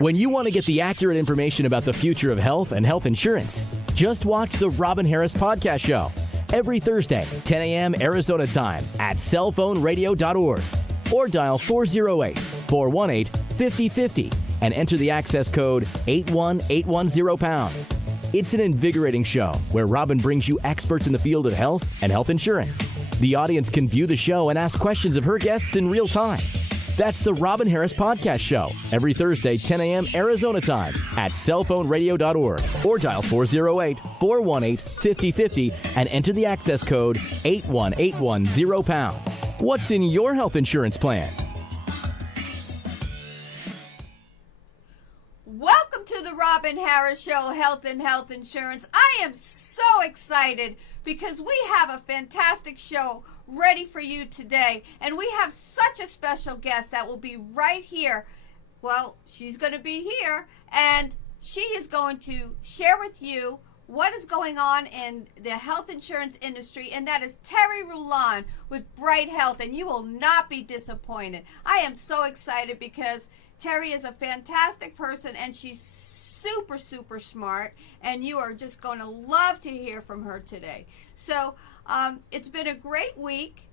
When you want to get the accurate information about the future of health and health insurance, just watch the Robin Harris Podcast Show every Thursday, 10 a.m. Arizona time at cellphoneradio.org or dial 408-418-5050 and enter the access code 81810#. It's an invigorating show where Robin brings you experts in the field of health and health insurance. The audience can view the show and ask questions of her guests in real time. That's the Robin Harris Podcast Show every Thursday, 10 a.m. Arizona time at cellphoneradio.org or dial 408-418-5050 and enter the access code 81810#. What's in your health insurance plan? Welcome to the Robin Harris Show, Health and Health Insurance. I am so excited because we have a fantastic show ready for you today. And we have such a special guest that will be right here. Well, she's going to be here, and she is going to share with you what is going on in the health insurance industry, and that is Terry Rulon with Bright Health, and you will not be disappointed. I am so excited because Terry is a fantastic person, and she's super, super smart, and you are just going to love to hear from her today. So it's been a great week,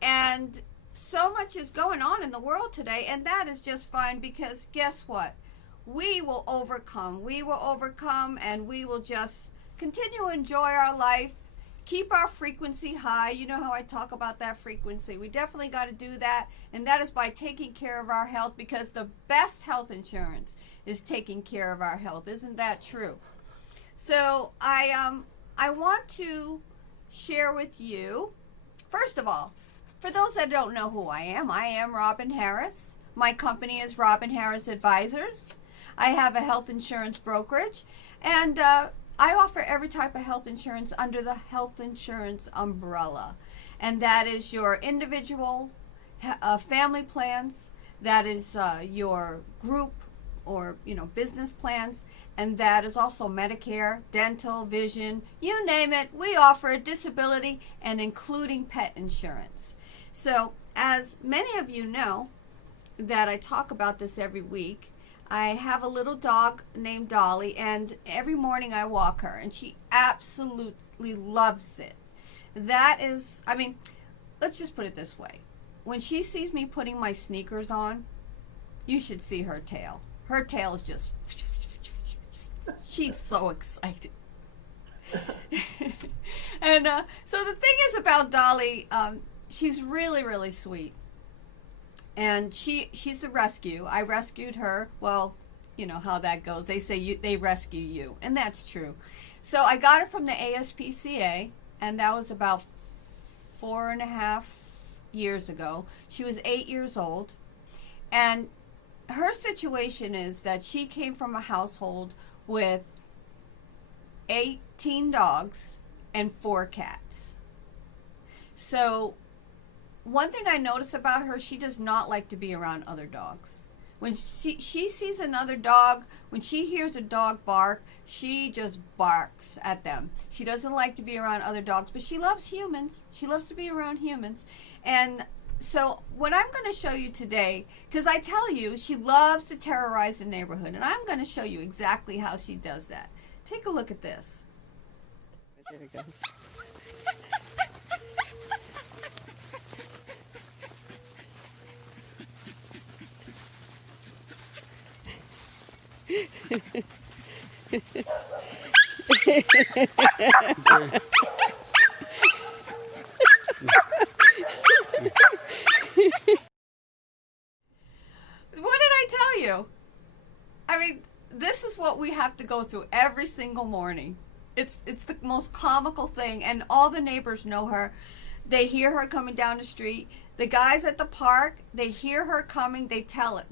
and so much is going on in the world today, and that is just fine because guess what? We will overcome. We will overcome, and we will just continue to enjoy our life, keep our frequency high. You know how I talk about that frequency. We definitely got to do that, and that is by taking care of our health, because the best health insurance is taking care of our health. Isn't that true? So I want to share with you, first of all, for those that don't know who I am Robin Harris. My company is Robin Harris Advisors. I have a health insurance brokerage, and I offer every type of health insurance under the health insurance umbrella, and that is your individual family plans, that is your group or business plans, and that is also Medicare, dental, vision, you name it. We offer disability and including pet insurance. So as many of you know that I talk about this every week, I have a little dog named Dolly, and every morning I walk her, and she absolutely loves it. That is, let's just put it this way. When she sees me putting my sneakers on, you should see her tail. Her tail is just, she's so excited. And so the thing is about Dolly, she's really, really sweet. And she's a rescue. I rescued her. Well, you know how that goes. They say they rescue you, and that's true. So I got her from the ASPCA, and that was about 4.5 years ago. She was 8 years old, and her situation is that she came from a household with 18 dogs and 4 cats. So one thing I notice about her, she does not like to be around other dogs. When she sees another dog, when she hears a dog bark, she just barks at them. She doesn't like to be around other dogs, but she loves humans. She loves to be around humans. And so what I'm going to show you today, because I tell you, she loves to terrorize the neighborhood, and I'm going to show you exactly how she does that. Take a look at this. There it goes. What did I tell you? This is what we have to go through every single morning. It's the most comical thing, and all the neighbors know her. They hear her coming down the street. The guys at the park, they hear her coming. They tell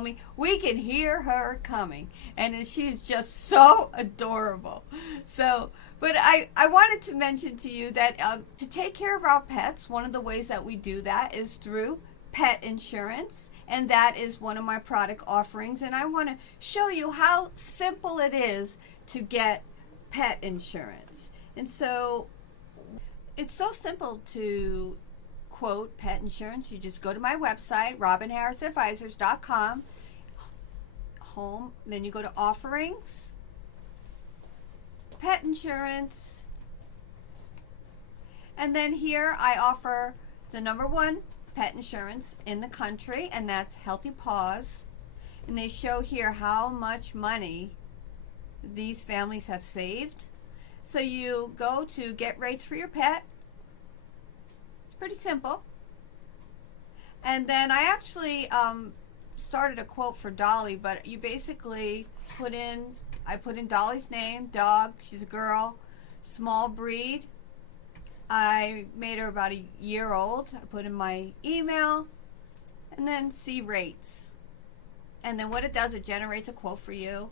me, we can hear her coming. And she's just so adorable. So, but I wanted to mention to you that to take care of our pets, one of the ways that we do that is through pet insurance. And that is one of my product offerings. And I want to show you how simple it is to get pet insurance. And so it's so simple to quote pet insurance. You just go to my website, robinharrisadvisors.com. home. Then you go to offerings, pet insurance, and then here I offer the #1 pet insurance in the country, and that's Healthy Paws. And they show here how much money these families have saved. So you go to get rates for your pet. It's pretty simple. And then I actually started a quote for Dolly, but you basically I put in Dolly's name, dog, she's a girl, small breed. I made her about a year old. I put in my email and then see rates. And then what it does, it generates a quote for you.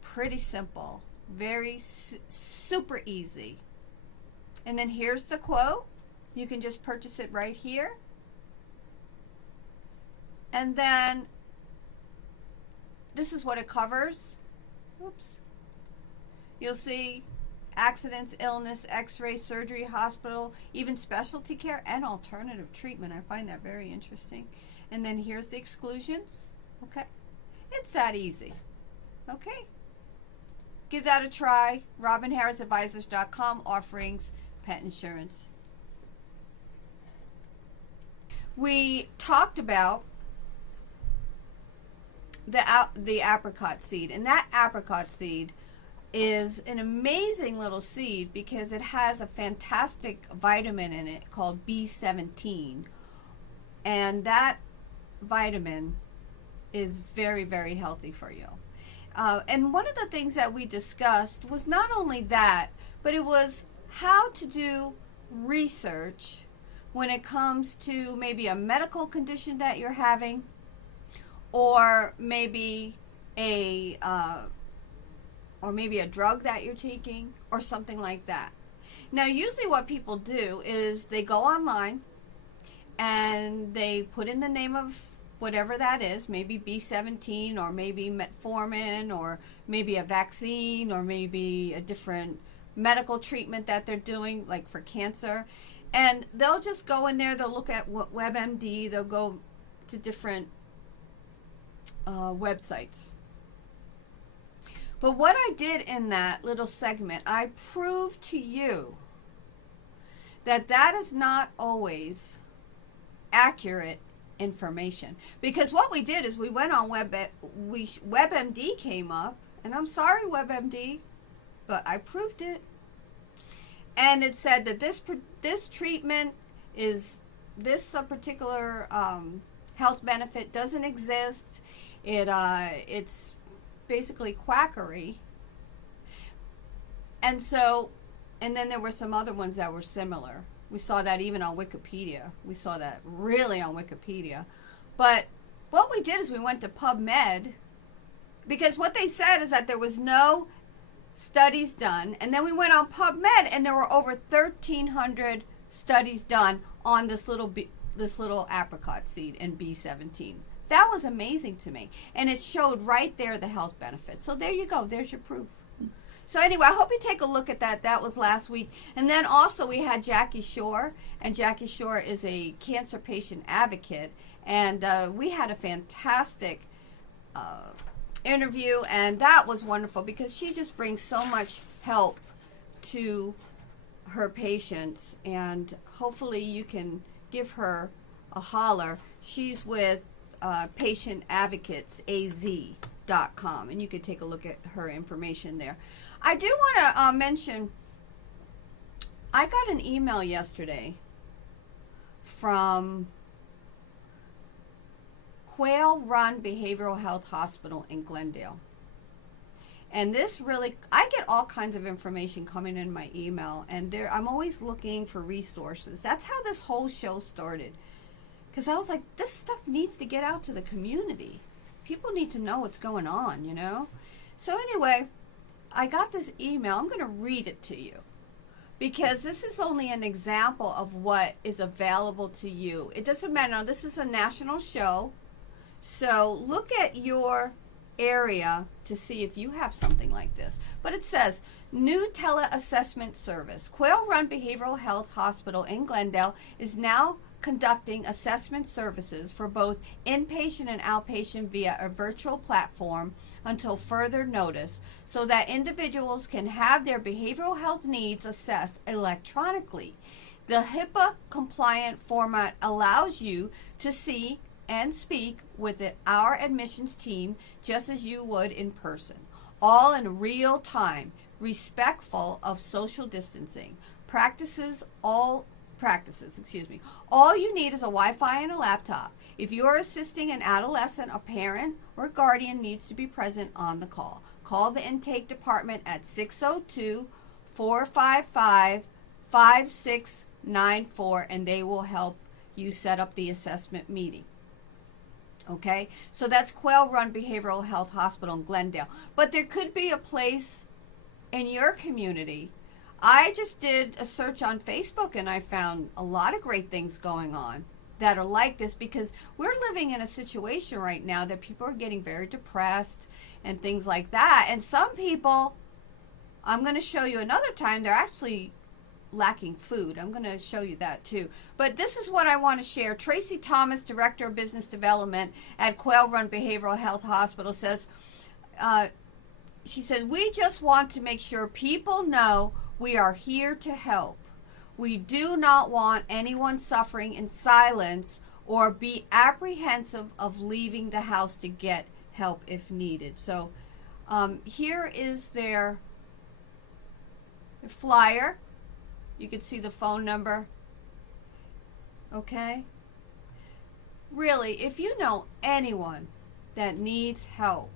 Pretty simple, very super easy. And then here's the quote. You can just purchase it right here. And then this is what it covers. Oops. You'll see accidents, illness, x-ray, surgery, hospital, even specialty care and alternative treatment. I find that very interesting. And then here's the exclusions. Okay. It's that easy. Okay. Give that a try. RobinHarrisAdvisors.com, offerings, pet insurance. We talked about the apricot seed, and that apricot seed is an amazing little seed because it has a fantastic vitamin in it called B17, and that vitamin is very, very healthy for you. And one of the things that we discussed was not only that, but it was how to do research when it comes to maybe a medical condition that you're having, or maybe a drug that you're taking, or something like that. Now, usually what people do is they go online and they put in the name of whatever that is, maybe B17, or maybe metformin, or maybe a vaccine, or maybe a different medical treatment that they're doing, like for cancer. And they'll just go in there, they'll look at WebMD, they'll go to different websites. But what I did in that little segment, I proved to you that that is not always accurate information. Because what we did is we went on WebMD came up, and I'm sorry WebMD, but I proved it. And it said that this treatment is, this particular health benefit doesn't exist. It's basically quackery. And so, and then there were some other ones that were similar. We saw that even on Wikipedia. We saw that really on Wikipedia. But what we did is we went to PubMed, because what they said is that there was no studies done. And then we went on PubMed, and there were over 1,300 studies done on this little apricot seed in B17. That was amazing to me. And it showed right there the health benefits. So there you go. There's your proof. So anyway, I hope you take a look at that. That was last week. And then also we had Jackie Shore. And Jackie Shore is a cancer patient advocate. And we had a fantastic interview. And that was wonderful because she just brings so much help to her patients. And hopefully you can give her a holler. She's with patientadvocatesaz.com, and you could take a look at her information there. I do want to mention, I got an email yesterday from Quail Run Behavioral Health Hospital in Glendale. And this really, I get all kinds of information coming in my email, and I'm always looking for resources. That's how this whole show started. Because I was like, this stuff needs to get out to the community. People need to know what's going on, you know? So anyway, I got this email. I'm going to read it to you. Because this is only an example of what is available to you. It doesn't matter. This is a national show. So look at your area to see if you have something like this. But it says, new teleassessment service. Quail Run Behavioral Health Hospital in Glendale is now conducting assessment services for both inpatient and outpatient via a virtual platform until further notice, so that individuals can have their behavioral health needs assessed electronically. The HIPAA compliant format allows you to see and speak with our admissions team just as you would in person, all in real time, respectful of social distancing. All you need is a Wi-Fi and a laptop. If you're assisting an adolescent, a parent or guardian needs to be present on the call. Call the intake department at 602-455-5694 and they will help you set up the assessment meeting. Okay, so that's Quail Run Behavioral Health Hospital in Glendale. But there could be a place in your community. I just did a search on Facebook and I found a lot of great things going on that are like this, because we're living in a situation right now that people are getting very depressed and things like that. And some people, I'm going to show you another time, they're actually lacking food. I'm going to show you that too. But this is what I want to share. Tracy Thomas, Director of Business Development at Quail Run Behavioral Health Hospital, says, she said, we just want to make sure people know we are here to help. We do not want anyone suffering in silence or be apprehensive of leaving the house to get help if needed. So here is their flyer. You can see the phone number. Okay? Really, if you know anyone that needs help,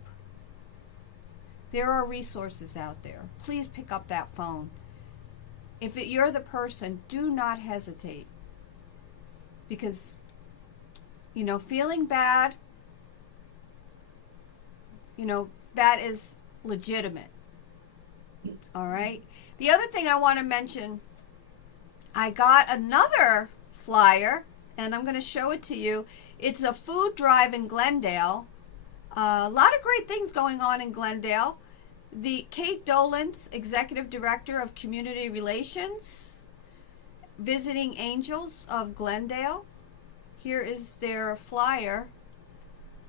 there are resources out there. Please pick up that phone. If you're the person, do not hesitate. Because, feeling bad, that is legitimate. All right? The other thing I want to mention, I got another flyer, and I'm going to show it to you. It's a food drive in Glendale. A lot of great things going on in Glendale. The Kate Dolan's Executive Director of Community Relations, Visiting Angels of Glendale. Here is their flyer.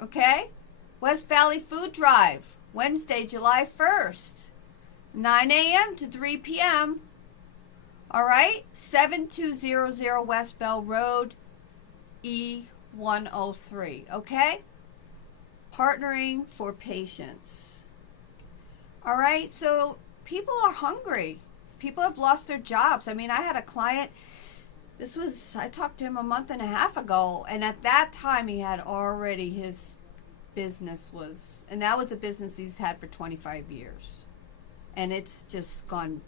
Okay? West Valley Food Drive, Wednesday, July 1st, 9 a.m. to 3 p.m. All right? 7200 West Bell Road, E103. Okay? Partnering for patients. All right, so people are hungry. People have lost their jobs. I mean, I had a client, I talked to him a month and a half ago, and at that time he had already, his business was, and that was a business he's had for 25 years. And it's just gone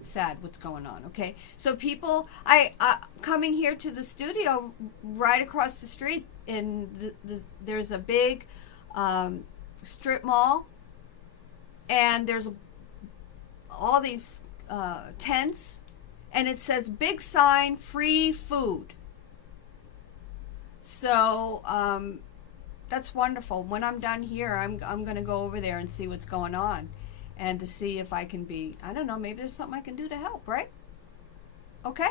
sad what's going on, okay? So people, coming here to the studio right across the street, there's a big strip mall, and there's all these tents, and it says big sign, free food. So that's wonderful. When I'm done here, I'm going to go over there and see what's going on, and to see if I can I don't know, maybe there's something I can do to help, right? Okay?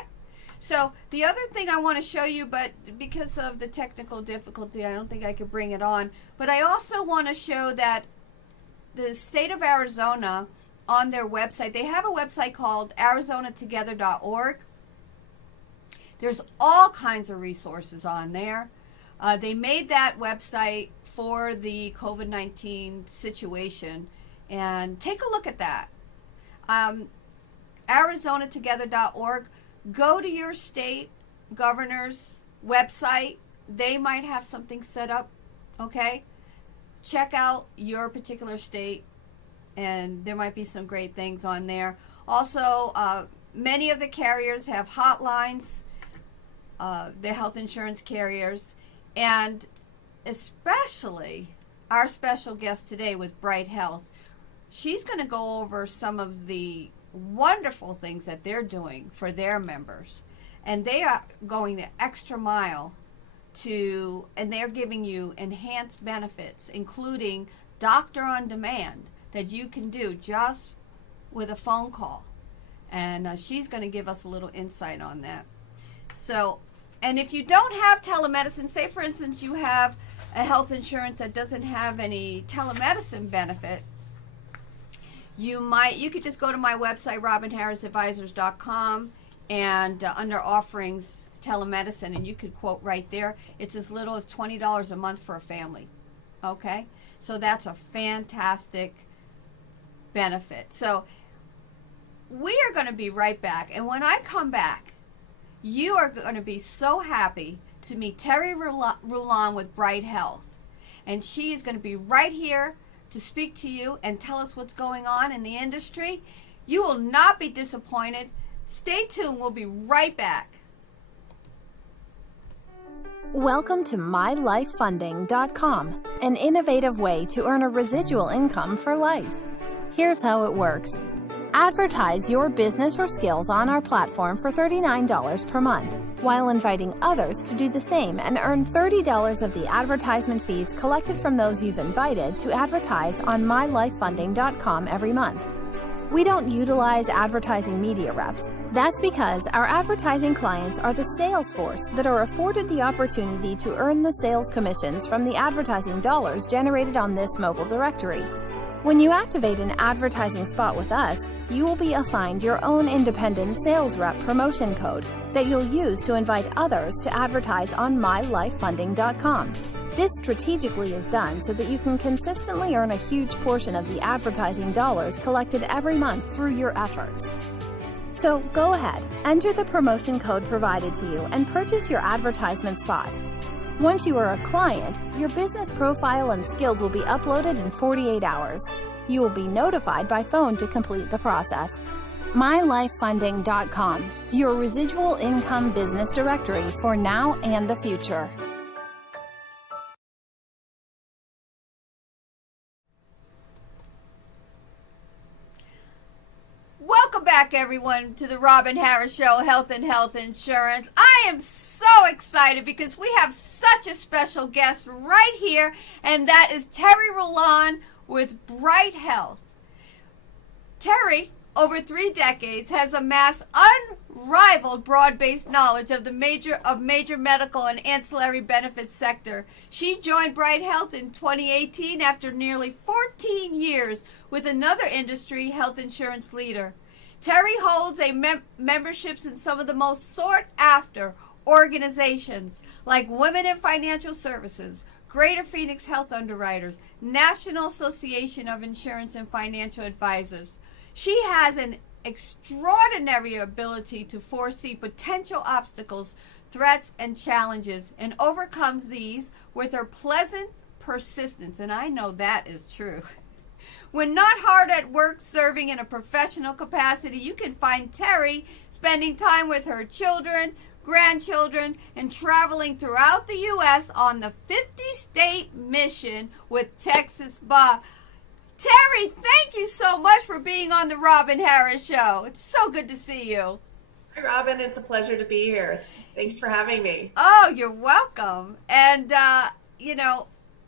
So the other thing I want to show you, but because of the technical difficulty, I don't think I could bring it on, but I also want to show that the state of Arizona, on their website, they have a website called arizonatogether.org. There's all kinds of resources on there. They made that website for the COVID-19 situation, and take a look at that. Arizonatogether.org. Go to your state governor's website. They might have something set up, okay? Check out your particular state, and there might be some great things on there. Also, many of the carriers have hotlines, the health insurance carriers, and especially our special guest today with Bright Health. She's going to go over some of the wonderful things that they're doing for their members, and they are going the extra mile and they're giving you enhanced benefits, including doctor on demand that you can do just with a phone call. And she's going to give us a little insight on that. So And if you don't have telemedicine, say for instance you have a health insurance that doesn't have any telemedicine benefit, you could just go to my website, robinharrisadvisors.com, and under offerings, telemedicine, and you could quote right there. It's as little as $20 a month for a family. Okay? So that's a fantastic benefit. So we are going to be right back. And when I come back, you are going to be so happy to meet Terry Rulon with Bright Health. And she is going to be right here to speak to you and tell us what's going on in the industry. You will not be disappointed. Stay tuned. We'll be right back. Welcome to MyLifeFunding.com, an innovative way to earn a residual income for life. Here's how it works. Advertise your business or skills on our platform for $39 per month, while inviting others to do the same and earn $30 of the advertisement fees collected from those you've invited to advertise on MyLifeFunding.com every month. We don't utilize advertising media reps. That's because our advertising clients are the sales force that are afforded the opportunity to earn the sales commissions from the advertising dollars generated on this mobile directory. When you activate an advertising spot with us, you will be assigned your own independent sales rep promotion code that you'll use to invite others to advertise on MyLifeFunding.com. This strategically is done so that you can consistently earn a huge portion of the advertising dollars collected every month through your efforts. So go ahead, enter the promotion code provided to you and purchase your advertisement spot. Once you are a client, your business profile and skills will be uploaded in 48 hours. You will be notified by phone to complete the process. MyLifeFunding.com, your residual income business directory for now and the future. Welcome back, everyone, to the Robin Harris Show, Health and Health Insurance. I am so excited because we have such a special guest right here, and that is Terry Rulon with Bright Health. Terry, over 3 decades, has amassed unrivaled broad-based knowledge of the major medical and ancillary benefits sector. She joined Bright Health in 2018 after nearly 14 years with another industry health insurance leader. Terry holds a memberships in some of the most sought-after organizations like Women in Financial Services, Greater Phoenix Health Underwriters, National Association of Insurance and Financial Advisors. She has an extraordinary ability to foresee potential obstacles, threats, and challenges, and overcomes these with her pleasant persistence, and I know that is true. When not hard at work serving in a professional capacity, you can find Terry spending time with her children, grandchildren, and traveling throughout the U.S. on the 50-state mission with Texas Bob. Terry, thank you so much for being on the Robin Harris Show. It's so good to see you. Hi, Robin. It's a pleasure to be here. Thanks for having me. Oh, you're welcome. And,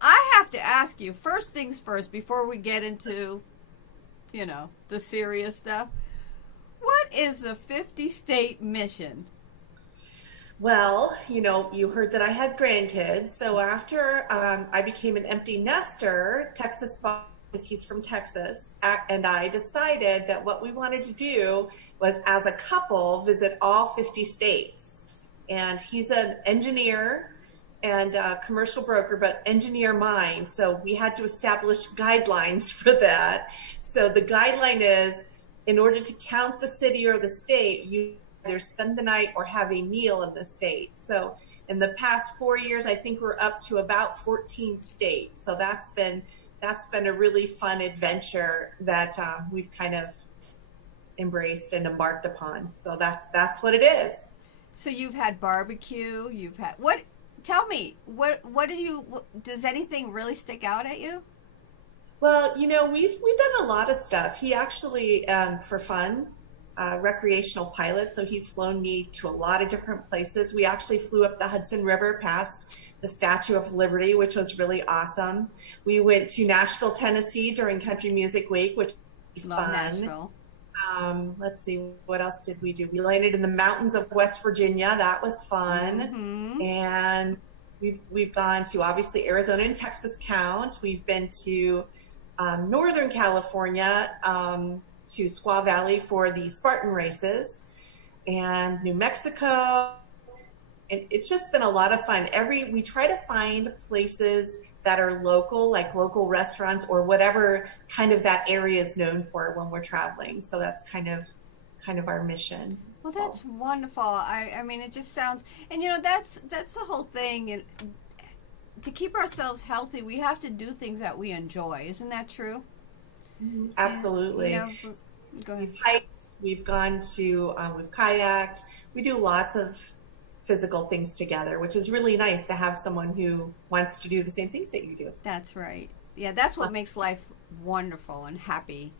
I have to ask you, first things first, before we get into, the serious stuff. What is the 50-state mission? Well, you heard that I had grandkids. So after I became an empty nester, Texas Bob, because he's from Texas, and I decided that what we wanted to do was, as a couple, visit all 50 states. And he's an engineer and a commercial broker, but engineer mind. So we had to establish guidelines for that. So the guideline is, in order to count the city or the state, you either spend the night or have a meal in the state. So in the past 4 years, I think we're up to about 14 states. So that's been a really fun adventure that we've kind of embraced and embarked upon. So that's what it is. So you've had barbecue, you've had what? Tell me, what does anything really stick out at you? Well, we've done a lot of stuff. He actually, for fun, recreational pilot, so he's flown me to a lot of different places. We actually flew up the Hudson River past the Statue of Liberty, which was really awesome. We went to Nashville, Tennessee during Country Music Week, which was fun. Nashville. Let's see, what else did we do? We landed in the mountains of West Virginia. That was fun. And we've gone to, obviously, Arizona and Texas count. We've been to Northern California, to Squaw Valley for the Spartan races, and New Mexico. And it's just been a lot of fun. We try to find places that are local, like local restaurants or whatever kind of that area is known for when we're traveling. So that's kind of our mission. Well, that's wonderful. I mean, it just sounds, and that's the whole thing. And to keep ourselves healthy, we have to do things that we enjoy. Isn't that true? Absolutely. Go ahead. We've hiked, we've gone to, we've kayaked. We do lots of physical things together, which is really nice to have someone who wants to do the same things that you do. That's right. Yeah, that's what makes life wonderful and happy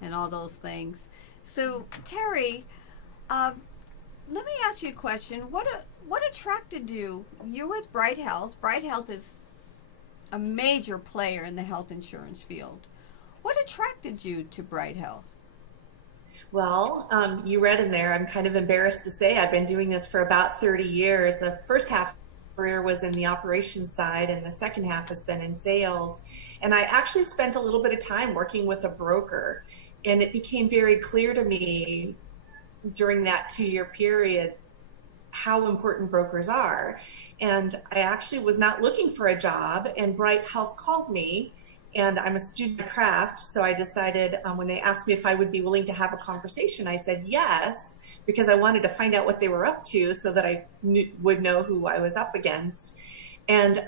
and all those things. So, Terry, let me ask you a question. What attracted you? You're with Bright Health. Bright Health is a major player in the health insurance field. What attracted you to Bright Health? Well, you read in there, I'm kind of embarrassed to say I've been doing this for about 30 years. The first half of my career was in the operations side, and the second half has been in sales. And I actually spent a little bit of time working with a broker, and it became very clear to me during that 2-year period how important brokers are. And I actually was not looking for a job, and Bright Health called me. And I'm a student of craft, so I decided when they asked me if I would be willing to have a conversation, I said yes, because I wanted to find out what they were up to so that I would know who I was up against. And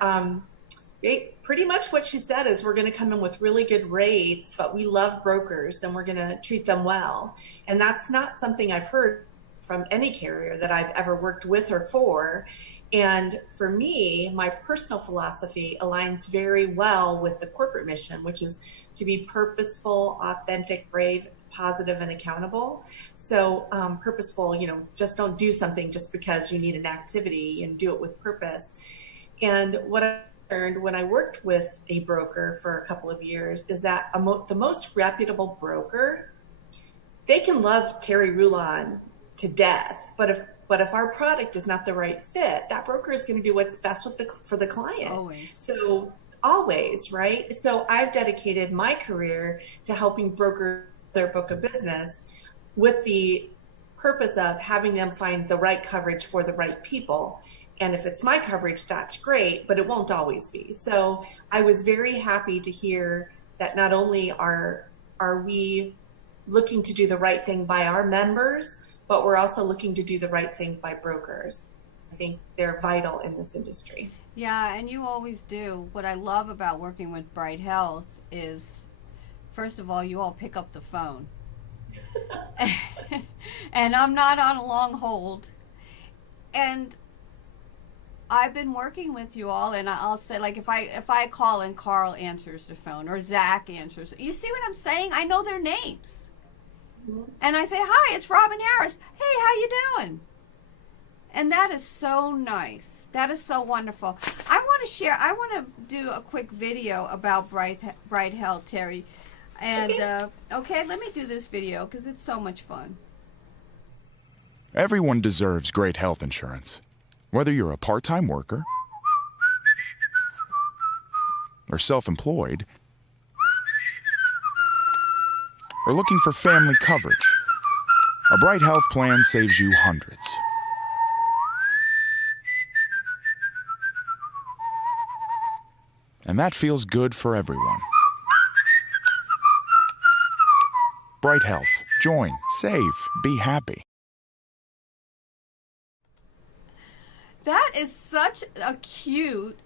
pretty much what she said is, we're going to come in with really good rates, but we love brokers and we're going to treat them well. And that's not something I've heard from any carrier that I've ever worked with or for. And for me, my personal philosophy aligns very well with the corporate mission, which is to be purposeful, authentic, brave, positive, and accountable. So purposeful, just don't do something just because you need an activity, and do it with purpose. And what I learned when I worked with a broker for a couple of years is that the most reputable broker, they can love Terry Rulon to death, but if our product is not the right fit, that broker is going to do what's best for the client. Always. So always, right? So I've dedicated my career to helping broker their book of business with the purpose of having them find the right coverage for the right people. And if it's my coverage, that's great, but it won't always be. So I was very happy to hear that not only are we looking to do the right thing by our members, but we're also looking to do the right thing by brokers. I think they're vital in this industry. Yeah, and you always do. What I love about working with Bright Health is, first of all, you all pick up the phone. And I'm not on a long hold. And I've been working with you all, and I'll say, like, if I call and Carl answers the phone or Zach answers, you see what I'm saying? I know their names. And I say, hi, it's Robin Harris. Hey, how you doing? And that is so nice. That is so wonderful. I want to do a quick video about Bright Health, Terry. And, okay, let me do this video because it's so much fun. Everyone deserves great health insurance. Whether you're a part-time worker or self-employed, or looking for family coverage, a Bright Health plan saves you hundreds. And that feels good for everyone. Bright Health. Join, save, be happy. That is such a cute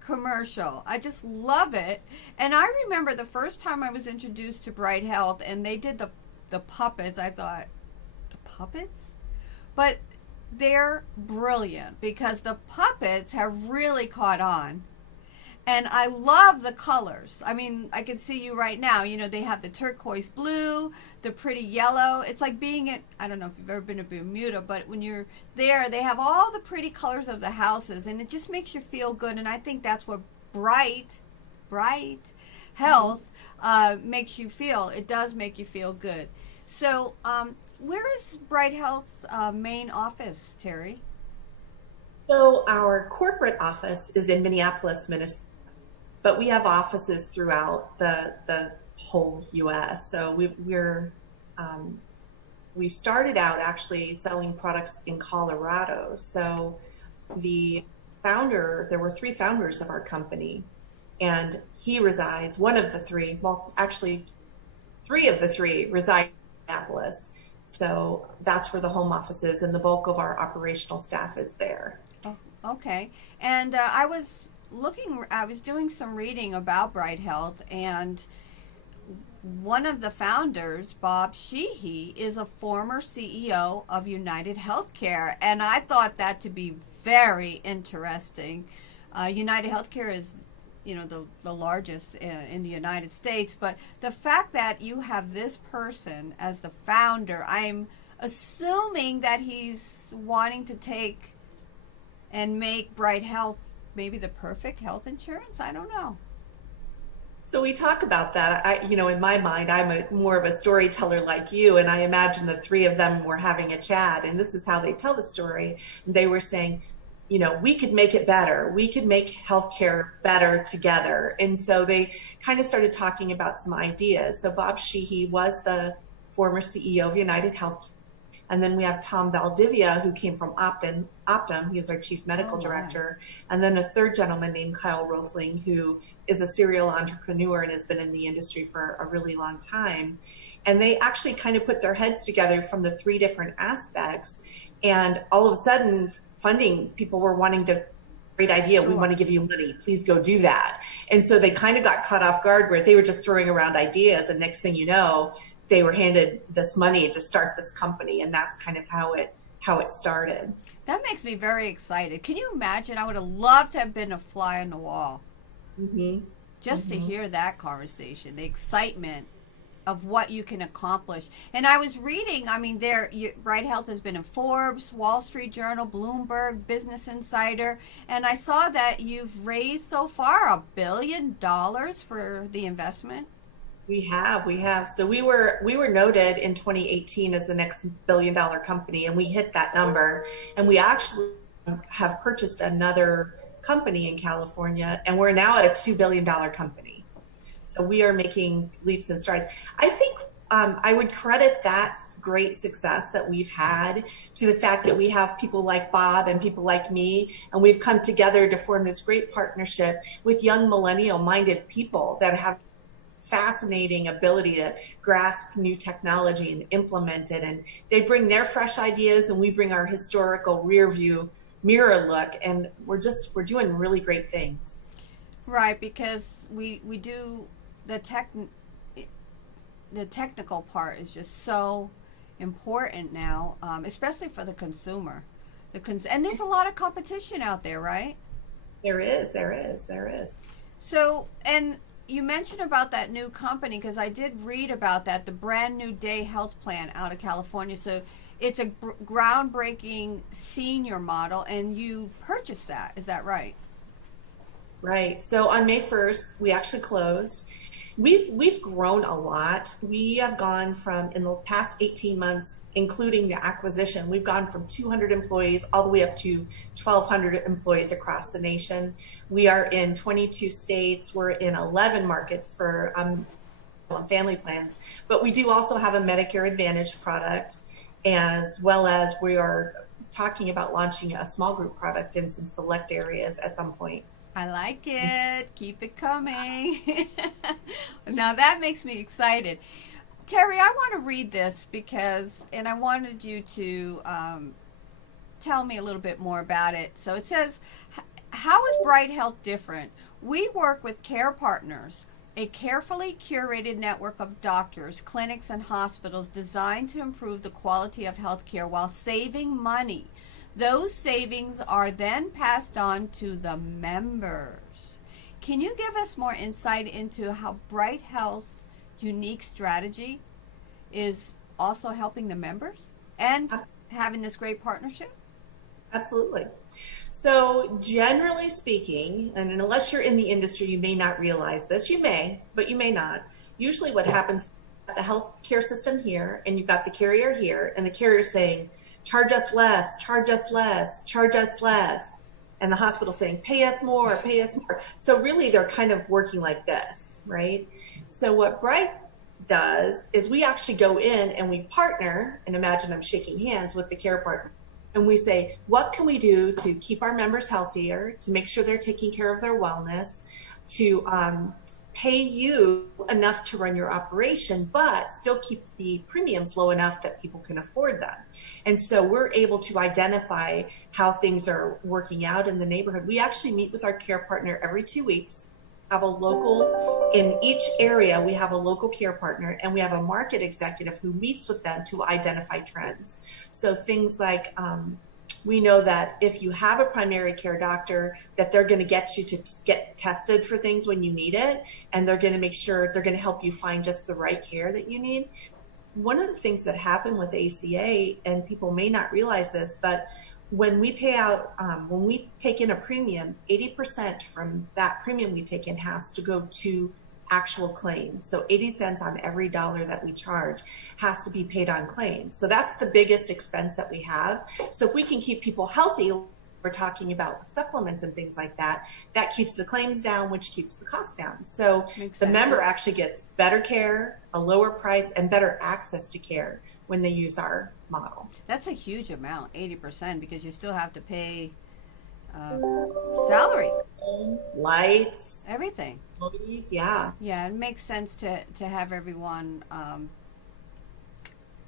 commercial. I just love it. And I remember the first time I was introduced to Bright Health and they did the puppets, I thought, the puppets? But they're brilliant because the puppets have really caught on. And I love the colors. I mean, I can see you right now. They have the turquoise blue, the pretty yellow. It's like being at, I don't know if you've ever been to Bermuda, but when you're there, they have all the pretty colors of the houses, and it just makes you feel good. And I think that's what Bright Health makes you feel. It does make you feel good. So, where is Bright Health's main office, Terry? So our corporate office is in Minneapolis, Minnesota, but we have offices throughout the whole U.S. So we started out actually selling products in Colorado. So there were 3 founders of our company, and he resides, one of the 3, well, actually 3 of the 3 reside in Minneapolis. So that's where the home office is, and the bulk of our operational staff is there. Oh, okay. And I was doing some reading about Bright Health, and one of the founders, Bob Sheehy, is a former CEO of United Healthcare, and I thought that to be very interesting. United Healthcare is, the largest in the United States, but the fact that you have this person as the founder, I'm assuming that he's wanting to take and make Bright Health maybe the perfect health insurance. I don't know. So we talk about that. In my mind, I'm more of a storyteller like you, and I imagine the 3 of them were having a chat, and this is how they tell the story. They were saying, we could make it better. We could make healthcare better together. And so they kind of started talking about some ideas. So Bob Sheehy was the former CEO of United Health. And then we have Tom Valdivia, who came from Optum. He is our chief medical director. And then a third gentleman named Kyle Rofling, who is a serial entrepreneur and has been in the industry for a really long time. And they actually kind of put their heads together from the 3 different aspects. And all of a sudden, funding, people were wanting to, great idea, we want to give you money, please go do that. And so they kind of got caught off guard where they were just throwing around ideas, and next thing you know, they were handed this money to start this company, and that's kind of how it started. That makes me very excited. Can you imagine? I would have loved to have been a fly on the wall. Mm-hmm. Just to hear that conversation, the excitement of what you can accomplish. And I was reading, Bright Health has been in Forbes, Wall Street Journal, Bloomberg, Business Insider, and I saw that you've raised so far $1 billion for the investment. We have. So we were noted in 2018 as the next $1 billion company, and we hit that number. And we actually have purchased another company in California, and we're now at a $2 billion company. So we are making leaps and strides. I think I would credit that great success that we've had to the fact that we have people like Bob and people like me, and we've come together to form this great partnership with young millennial-minded people that have fascinating ability to grasp new technology and implement it. And they bring their fresh ideas, and we bring our historical rear view mirror look, and we're doing really great things. Right, because we do the technical part is just so important now, especially for the consumer. And there's a lot of competition out there, right? There is. So, and you mentioned about that new company, because I did read about that, the brand new day health plan out of California. So it's a groundbreaking senior model, and you purchased that. Is that right? Right. So on May 1st, we actually closed. We've grown a lot. We have gone from, in the past 18 months, including the acquisition, we've gone from 200 employees all the way up to 1,200 employees across the nation. We are in 22 states. We're in 11 markets for family plans. But we do also have a Medicare Advantage product, as well as we are talking about launching a small group product in some select areas at some point. I like it. Keep it coming. Now that makes me excited. Terry, I want to read this and I wanted you to tell me a little bit more about it. So it says, how is Bright Health different? We work with Care Partners, a carefully curated network of doctors, clinics, and hospitals designed to improve the quality of healthcare while saving money. Those savings are then passed on to the members. Can you give us more insight into how Bright Health's unique strategy is also helping the members and having this great partnership? Absolutely. So generally speaking, and unless you're in the industry, you may not realize this. You may, but you may not. Usually what happens the healthcare system here, and you've got the carrier here, and the carrier saying, charge us less, charge us less, charge us less. And the hospital saying, pay us more, pay us more. So really they're kind of working like this, right? So what Bright does is we actually go in and we partner, and imagine I'm shaking hands with the care partner, and we say, what can we do to keep our members healthier, to make sure they're taking care of their wellness, to pay you enough to run your operation, but still keep the premiums low enough that people can afford them. And so we're able to identify how things are working out in the neighborhood. We actually meet with our care partner every 2 weeks, have a local, in each area, we have a local care partner, and we have a market executive who meets with them to identify trends. So things like, we know that if you have a primary care doctor, that they're going to get you to get tested for things when you need it, and they're going to make sure they're going to help you find just the right care that you need. One of the things that happen with ACA, and people may not realize this, but when we pay out, when we take in a premium, 80% from that premium we take in has to go to actual claims. So 80 cents on every dollar that we charge has to be paid on claims. So that's the biggest expense that we have. So if we can keep people healthy, we're talking about supplements and things like that, that keeps the claims down, which keeps the cost down. So the member actually gets better care, a lower price, and better access to care when they use our model. That's a huge amount, 80%, because you still have to pay salary, lights, everything. Yeah. Yeah, it makes sense to have everyone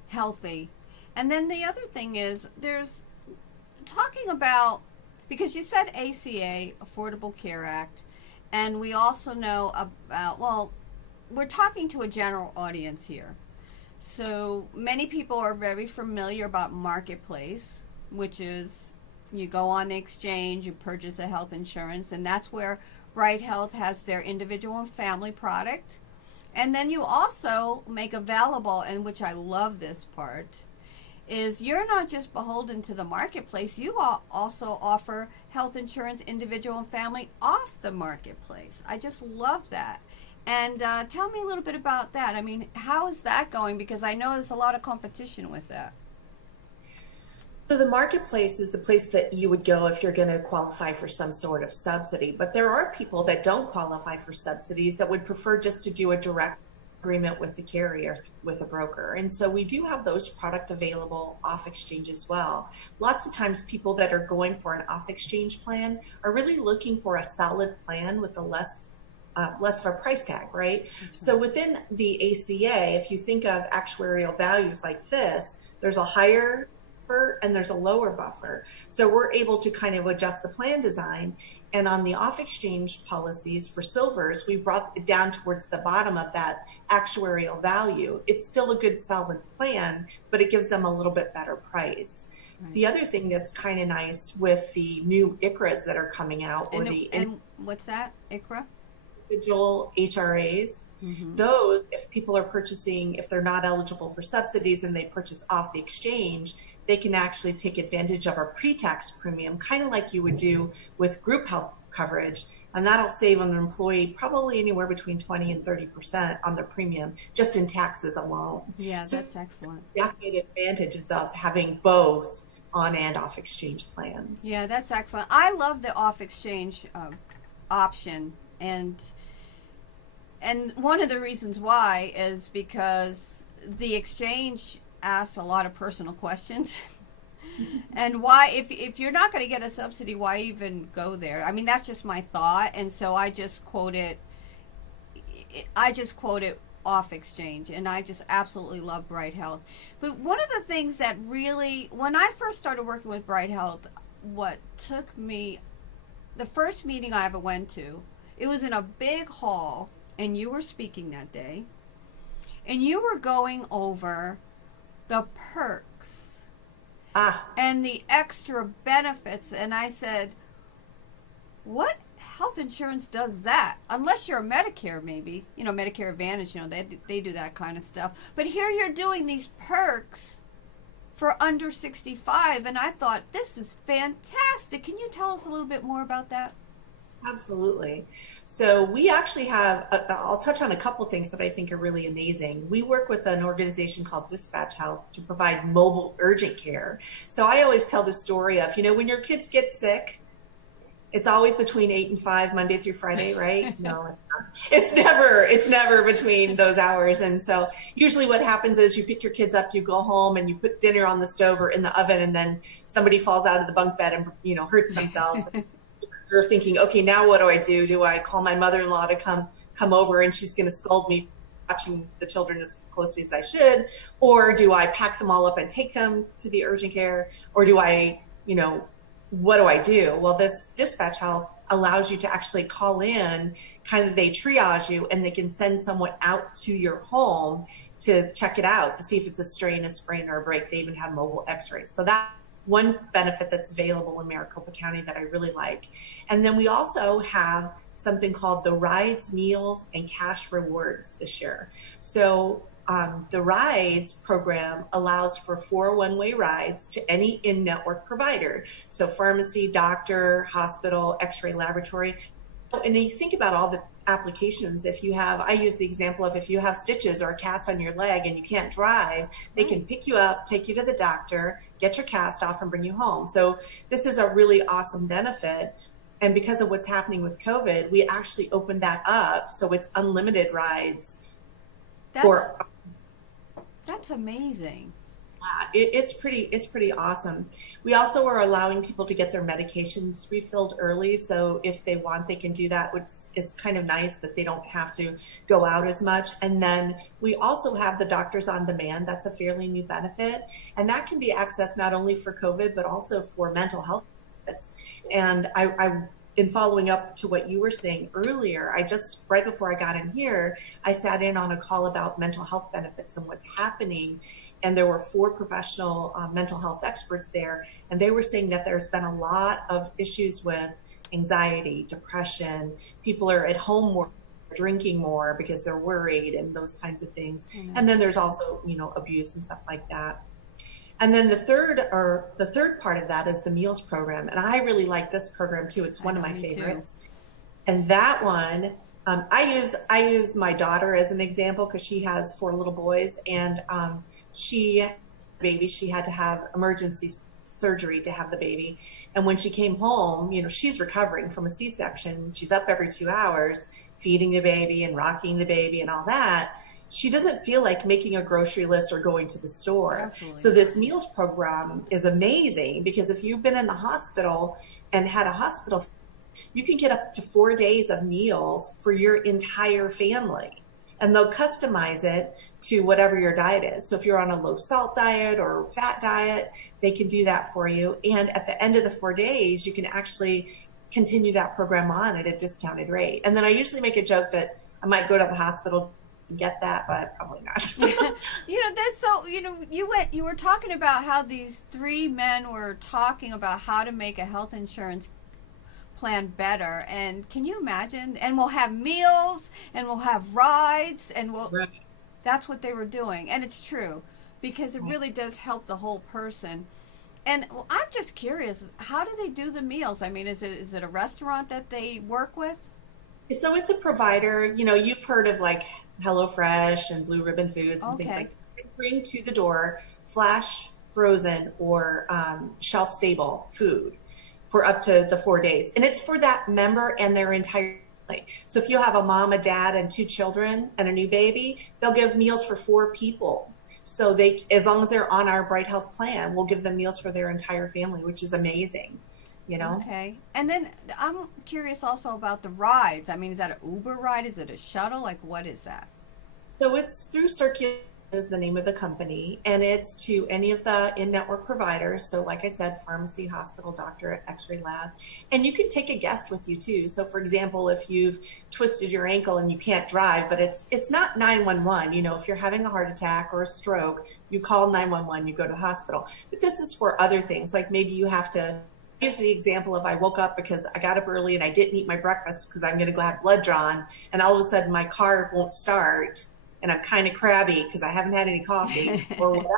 healthy. And then the other thing is, there's talking about, because you said ACA, Affordable Care Act, and we also know about, well, we're talking to a general audience here. So many people are very familiar about Marketplace, which is you go on the exchange, you purchase a health insurance, and that's where Bright Health has their individual and family product. And then you also make available, and which I love this part, is you're not just beholden to the Marketplace, you also offer health insurance individual and family off the Marketplace. I just love that. And tell me a little bit about that. I mean, how is that going? Because I know there's a lot of competition with that. So the Marketplace is the place that you would go if you're going to qualify for some sort of subsidy. But there are people that don't qualify for subsidies that would prefer just to do a direct agreement with the carrier, with a broker. And so we do have those product available off exchange as well. Lots of times people that are going for an off exchange plan are really looking for a solid plan with a less of a price tag, right? Mm-hmm. So within the ACA, if you think of actuarial values like this, there's a higher buffer and there's a lower buffer. So we're able to kind of adjust the plan design. And on the off exchange policies for silvers, we brought it down towards the bottom of that actuarial value. It's still a good solid plan, but it gives them a little bit better price. Right. The other thing that's kind of nice with the new ICRAs that are coming out, and what's that, ICRA? Individual HRAs, those, if people are purchasing, if they're not eligible for subsidies and they purchase off the exchange, they can actually take advantage of our pre-tax premium, kind of like you would do with group health coverage. And that'll save an employee probably anywhere between 20 and 30% on their premium, just in taxes alone. Yeah, so that's excellent. Definite advantages of having both on and off exchange plans. Yeah, that's excellent. I love the off exchange option. And one of the reasons why is because the exchange asks a lot of personal questions. And why, if you're not going to get a subsidy, why even go there? I mean, that's just my thought. And so I just quote it off exchange, and I just absolutely love Bright Health. But one of the things that really, when I first started working with Bright Health, what took me, the first meeting I ever went to, it was in a big hall, and you were speaking that day, and you were going over the perks and the extra benefits. And I said, what health insurance does that? Unless you're a Medicare, maybe, Medicare Advantage, they do that kind of stuff. But here you're doing these perks for under 65, and I thought, this is fantastic. Can you tell us a little bit more about that? Absolutely. So we actually have, I'll touch on a couple things that I think are really amazing. We work with an organization called Dispatch Health to provide mobile urgent care. So I always tell the story of, when your kids get sick, it's always between 8 and 5, Monday through Friday, right? No, it's never between those hours. And so usually what happens is you pick your kids up, you go home and you put dinner on the stove or in the oven, and then somebody falls out of the bunk bed and, hurts themselves. You're thinking, okay, now what do I do? Do I call my mother-in-law to come over and she's going to scold me for watching the children as closely as I should? Or do I pack them all up and take them to the urgent care? Or do I, what do I do? Well, this Dispatch Health allows you to actually call in, they triage you, and they can send someone out to your home to check it out, to see if it's a strain, a sprain, or a break. They even have mobile x-rays. So that one benefit that's available in Maricopa County that I really like. And then we also have something called the Rides, Meals, and Cash Rewards this year. So the Rides program allows for 4 one-way rides to any in-network provider. So pharmacy, doctor, hospital, x-ray laboratory. And you think about all the applications. I use the example of if you have stitches or a cast on your leg and you can't drive, they can pick you up, take you to the doctor, get your cast off, and bring you home. So this is a really awesome benefit. And because of what's happening with COVID, we actually opened that up. So it's unlimited rides. That's amazing. It's pretty awesome. We also are allowing people to get their medications refilled early. So if they want, they can do that, which it's kind of nice that they don't have to go out as much. And then we also have the Doctors on Demand. That's a fairly new benefit. And that can be accessed not only for COVID, but also for mental health benefits. And in following up to what you were saying earlier, right before I got in here, I sat in on a call about mental health benefits and what's happening. And there were 4 professional mental health experts there. And they were saying that there's been a lot of issues with anxiety, depression. People are at home more, drinking more because they're worried and those kinds of things. Mm-hmm. And then there's also, abuse and stuff like that. And then the third part of that is the meals program. And I really like this program too. It's one of my favorites. Too. And that one, I use my daughter as an example because she has 4 little boys, and she had to have emergency surgery to have the baby. And when she came home, she's recovering from a C-section. She's up every 2 hours feeding the baby and rocking the baby and all that. She doesn't feel like making a grocery list or going to the store. Absolutely. So this meals program is amazing because if you've been in the hospital and had a hospital, you can get up to 4 days of meals for your entire family. And they'll customize it to whatever your diet is. So if you're on a low salt diet or fat diet, they can do that for you. And at the end of the 4 days, you can actually continue that program on at a discounted rate. And then I usually make a joke that I might go to the hospital and get that, but probably not. That's so, you were talking about how these 3 men were talking about how to make a health insurance plan better, and can you imagine? And we'll have meals and we'll have rides, and right. That's what they were doing. And it's true, because it really does help the whole person. And I'm just curious, how do they do the meals? I mean, is it a restaurant that they work with? So it's a provider. You've heard of like HelloFresh and Blue Ribbon Foods and things like that. They bring to the door flash frozen or shelf stable food for up to the 4 days. And it's for that member and their entire family. So if you have a mom, a dad, and 2 children and a new baby, they'll give meals for 4 people. So as long as they're on our Bright Health plan, we'll give them meals for their entire family, which is amazing, Okay. And then I'm curious also about the rides. I mean, is that an Uber ride? Is it a shuttle? Like, what is that? So it's through Circular is the name of the company, and it's to any of the in-network providers. So like I said, pharmacy, hospital, doctor, x-ray lab, and you can take a guest with you too. So for example, if you've twisted your ankle and you can't drive, but it's not 911, if you're having a heart attack or a stroke, you call 911, you go to the hospital. But this is for other things, like maybe you have to use the example of I woke up because I got up early and I didn't eat my breakfast because I'm going to go have blood drawn, and all of a sudden my car won't start and I'm kind of crabby because I haven't had any coffee or whatever.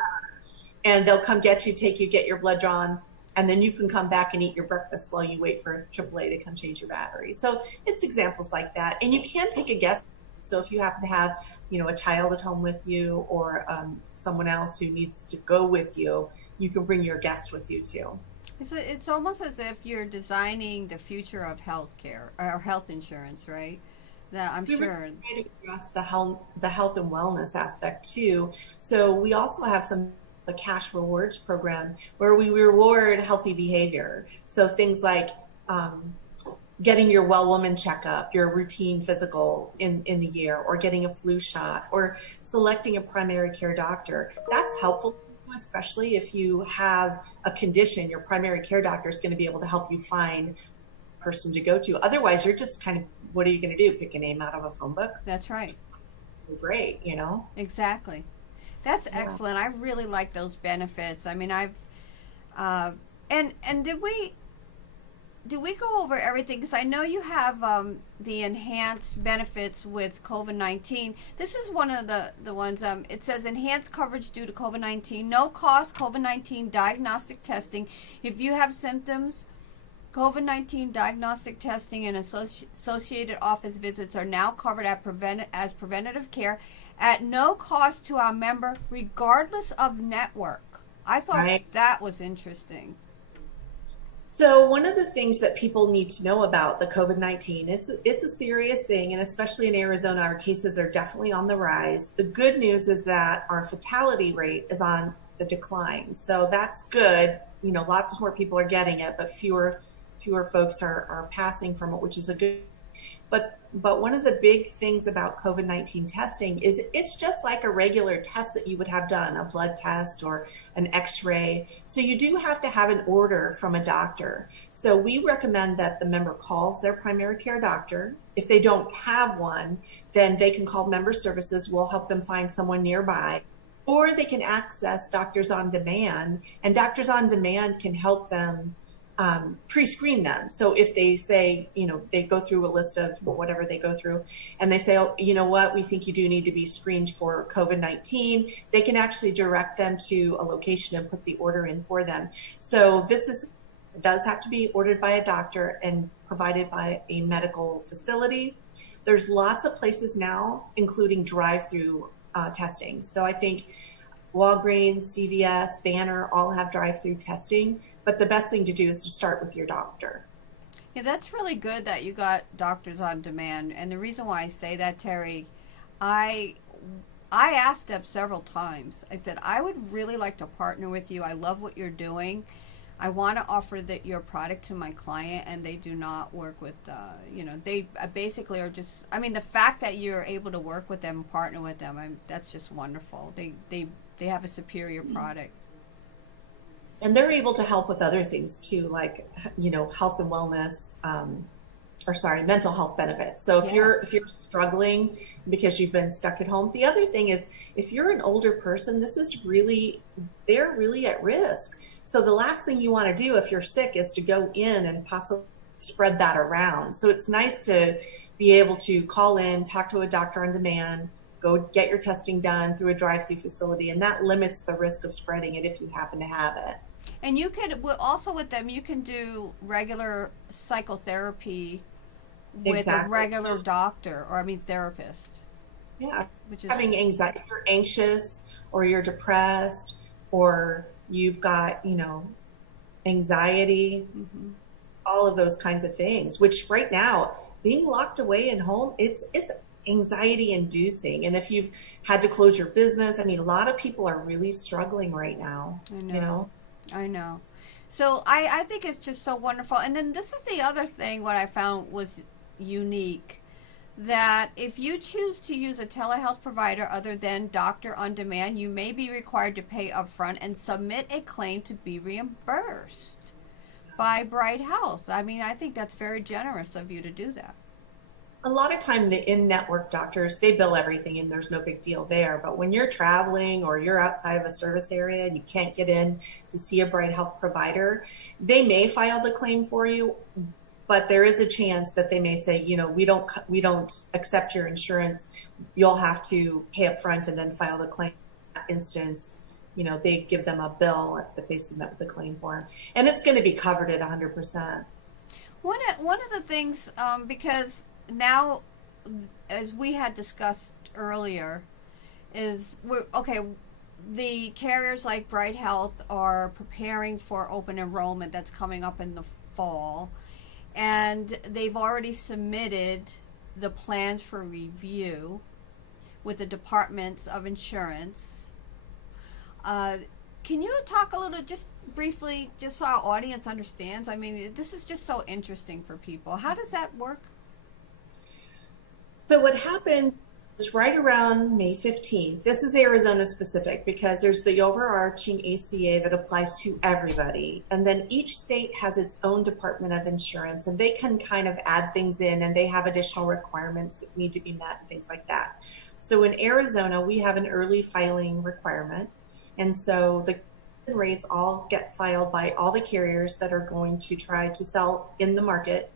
And they'll come get you, take you, get your blood drawn, and then you can come back and eat your breakfast while you wait for AAA to come change your battery. So it's examples like that. And you can take a guest. So if you happen to have, a child at home with you, or someone else who needs to go with you, you can bring your guest with you too. It's almost as if you're designing the future of healthcare or health insurance, right? That I'm sure. We're trying to address the health and wellness aspect too. So we also have the cash rewards program where we reward healthy behavior. So things like getting your well woman checkup, your routine physical in the year, or getting a flu shot, or selecting a primary care doctor. That's helpful, especially if you have a condition. Your primary care doctor is going to be able to help you find a person to go to. Otherwise, you're just kind of, what are you going to do? Pick a name out of a phone book? That's right. Great, Exactly. That's excellent. I really like those benefits. I mean, I've and did we go over everything? Because I know you have the enhanced benefits with COVID-19. This is one of the ones. It says enhanced coverage due to COVID-19, no cost COVID-19 diagnostic testing. If you have symptoms, COVID-19 diagnostic testing and associated office visits are now covered as preventative care at no cost to our member, regardless of network. I thought that was interesting. So one of the things that people need to know about the COVID-19, it's a serious thing, and especially in Arizona, our cases are definitely on the rise. The good news is that our fatality rate is on the decline. So that's good. Lots more people are getting it, but fewer folks are passing from it, which is a good. But one of the big things about COVID-19 testing is it's just like a regular test that you would have done, a blood test or an x-ray. So you do have to have an order from a doctor. So we recommend that the member calls their primary care doctor. If they don't have one, then they can call member services. We'll help them find someone nearby. Or they can access Doctors on Demand, and Doctors on Demand can help them pre-screen them. So if they say, they go through a list of whatever they go through, and they say, oh, you know what, we think you do need to be screened for COVID-19, they can actually direct them to a location and put the order in for them. So this does have to be ordered by a doctor and provided by a medical facility. There's lots of places now, including drive-through testing. So I think Walgreens, CVS, Banner all have drive-through testing, but the best thing to do is to start with your doctor. Yeah, that's really good that you got Doctors on Demand. And the reason why I say that, Terry, I asked them several times. I said, I would really like to partner with you. I love what you're doing. I want to offer your product to my client, and they do not work with, they basically are just, the fact that you're able to work with them and partner with them, that's just wonderful. They have a superior product. And they're able to help with other things too, like, health and wellness, mental health benefits. So if you're struggling because you've been stuck at home, the other thing is, if you're an older person, they're really at risk. So the last thing you want to do if you're sick is to go in and possibly spread that around. So it's nice to be able to call in, talk to a doctor on demand, go get your testing done through a drive-through facility, and that limits the risk of spreading it if you happen to have it. And you could also with them, you can do regular psychotherapy with a regular doctor, or therapist. Yeah, which is having anxiety, you're anxious, or you're depressed, or you've got anxiety, all of those kinds of things. Which right now, being locked away in home, it's anxiety inducing. And if you've had to close your business, a lot of people are really struggling right now. I know. So I think it's just so wonderful. And then this is the other thing, what I found was unique, that if you choose to use a telehealth provider other than Doctor on Demand, you may be required to pay upfront and submit a claim to be reimbursed by Bright Health. I think that's very generous of you to do that. A lot of time the in-network doctors, they bill everything and there's no big deal there. But when you're traveling or you're outside of a service area and you can't get in to see a Bright Health provider, they may file the claim for you, but there is a chance that they may say, we don't accept your insurance. You'll have to pay up front and then file the claim. In that instance, they give them a bill that they submit with the claim form, and it's going to be covered at 100%. One of the things, because now, as we had discussed earlier, is the carriers like Bright Health are preparing for open enrollment that's coming up in the fall, and they've already submitted the plans for review with the departments of insurance. Can you talk a little, just briefly, just so our audience understands? I mean, this is just so interesting for people. How does that work? So what happened is right around May 15th, this is Arizona specific because there's the overarching ACA that applies to everybody. And then each state has its own Department of Insurance, and they can kind of add things in, and they have additional requirements that need to be met and things like that. So in Arizona, we have an early filing requirement. And so the rates all get filed by all the carriers that are going to try to sell in the market,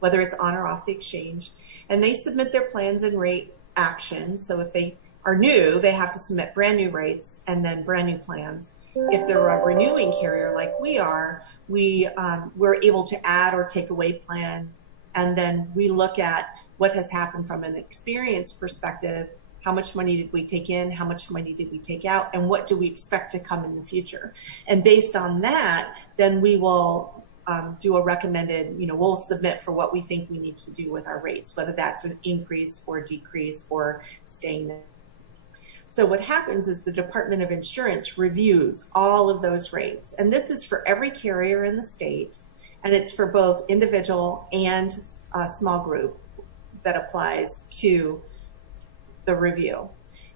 whether it's on or off the exchange. And they submit their plans and rate actions. So if they are new, they have to submit brand new rates and then brand new plans. If they're a renewing carrier like we are, we're able to add or take away plan. And then we look at what has happened from an experience perspective. How much money did we take in? How much money did we take out? And what do we expect to come in the future? And based on that, then we will do a recommended, we'll submit for what we think we need to do with our rates, whether that's an increase or decrease or staying there. So what happens is the Department of Insurance reviews all of those rates. And this is for every carrier in the state. And it's for both individual and small group that applies to the review.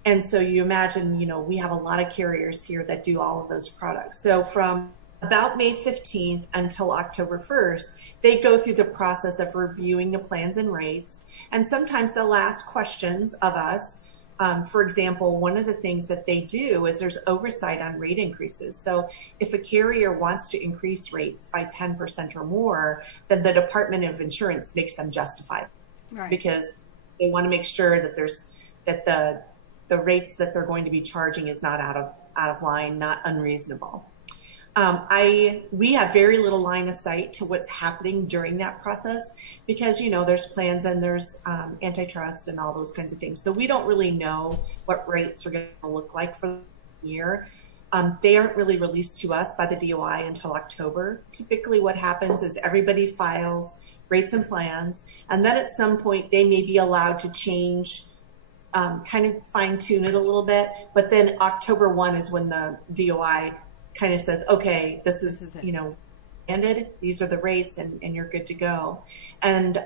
And so you imagine, we have a lot of carriers here that do all of those products. So from about May 15th until October 1st, they go through the process of reviewing the plans and rates. And sometimes they'll ask questions of us. For example, one of the things that they do is there's oversight on rate increases. So if a carrier wants to increase rates by 10% or more, then the Department of Insurance makes them justify it. Right. Because they want to make sure that the rates that they're going to be charging is not out of line, not unreasonable. We have very little line of sight to what's happening during that process because, there's plans and there's antitrust and all those kinds of things. So we don't really know what rates are going to look like for the year. They aren't really released to us by the DOI until October. Typically what happens is everybody files rates and plans, and then at some point they may be allowed to change, kind of fine tune it a little bit. But then October 1 is when the DOI kind of says, okay, this is ended, these are the rates, and you're good to go. And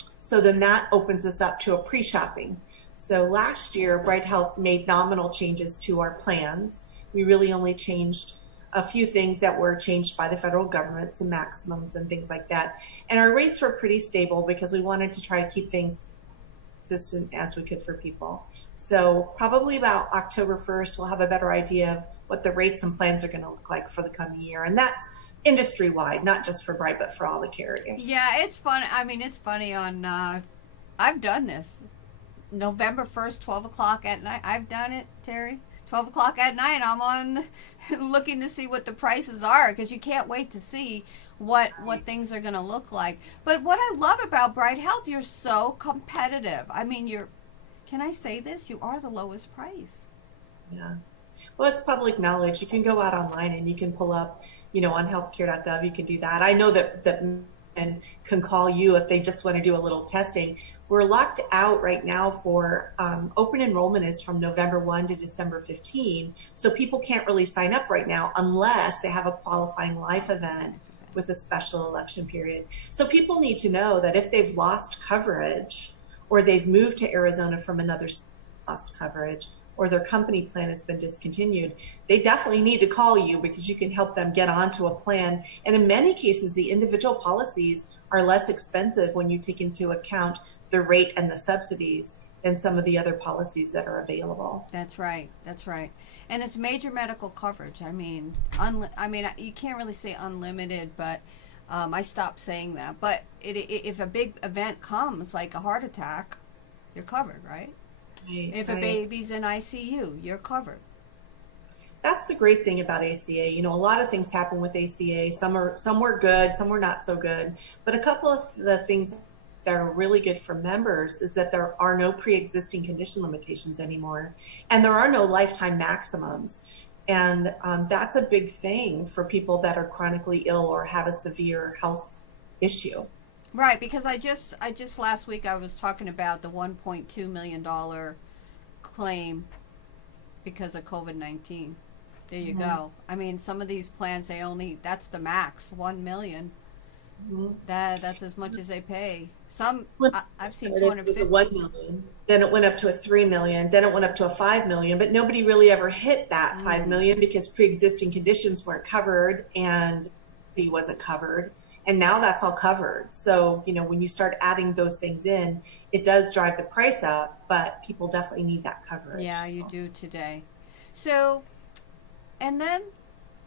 so then that opens us up to a pre-shopping. So last year, Bright Health made nominal changes to our plans. We really only changed a few things that were changed by the federal government, some maximums and things like that. And our rates were pretty stable because we wanted to try to keep things consistent as we could for people. So probably about October 1st, we'll have a better idea of what the rates and plans are going to look like for the coming year. And that's industry-wide, not just for Bright, but for all the carriers. Yeah, it's fun. I mean, it's funny on, I've done this. November 1st, 12 o'clock at night. I've done it, Terry. 12 o'clock at night, I'm on looking to see what the prices are because you can't wait to see what things are going to look like. But what I love about Bright Health, you're so competitive. I mean, can I say this? You are the lowest price. Yeah. Well, it's public knowledge. You can go out online and you can pull up, on healthcare.gov, you can do that. I know that and can call you if they just want to do a little testing. We're locked out right now for open enrollment is from November 1 to December 15. So people can't really sign up right now unless they have a qualifying life event with a special election period. So people need to know that if they've lost coverage or they've moved to Arizona from another state, lost coverage, or their company plan has been discontinued, they definitely need to call you because you can help them get onto a plan. And in many cases, the individual policies are less expensive when you take into account the rate and the subsidies than some of the other policies that are available. That's right. That's right. And it's major medical coverage. I mean, you can't really say unlimited, but I stopped saying that. But if a big event comes, like a heart attack, you're covered, right? If a baby's in ICU, you're covered. that's the great thing about ACA. You know, a lot of things happen with ACA. Some were good, some were not so good. But a couple of the things that are really good for members is that there are no pre-existing condition limitations anymore, and there are no lifetime maximums. And that's a big thing for people that are chronically ill or have a severe health issue. Right, because I just last week I was talking about the $1.2 million claim because of COVID-19. There you go. I mean, some of these plans, that's the max, 1 million. That's as much as they pay. Some, I've seen 250. 1 million, then it went up to a 3 million, then it went up to a 5 million, but nobody really ever hit that 5 million because pre-existing conditions weren't covered and he wasn't covered. And now that's all covered. So, you know, when you start adding those things in, it does drive the price up, but people definitely need that coverage. Yeah, you do today. So, and then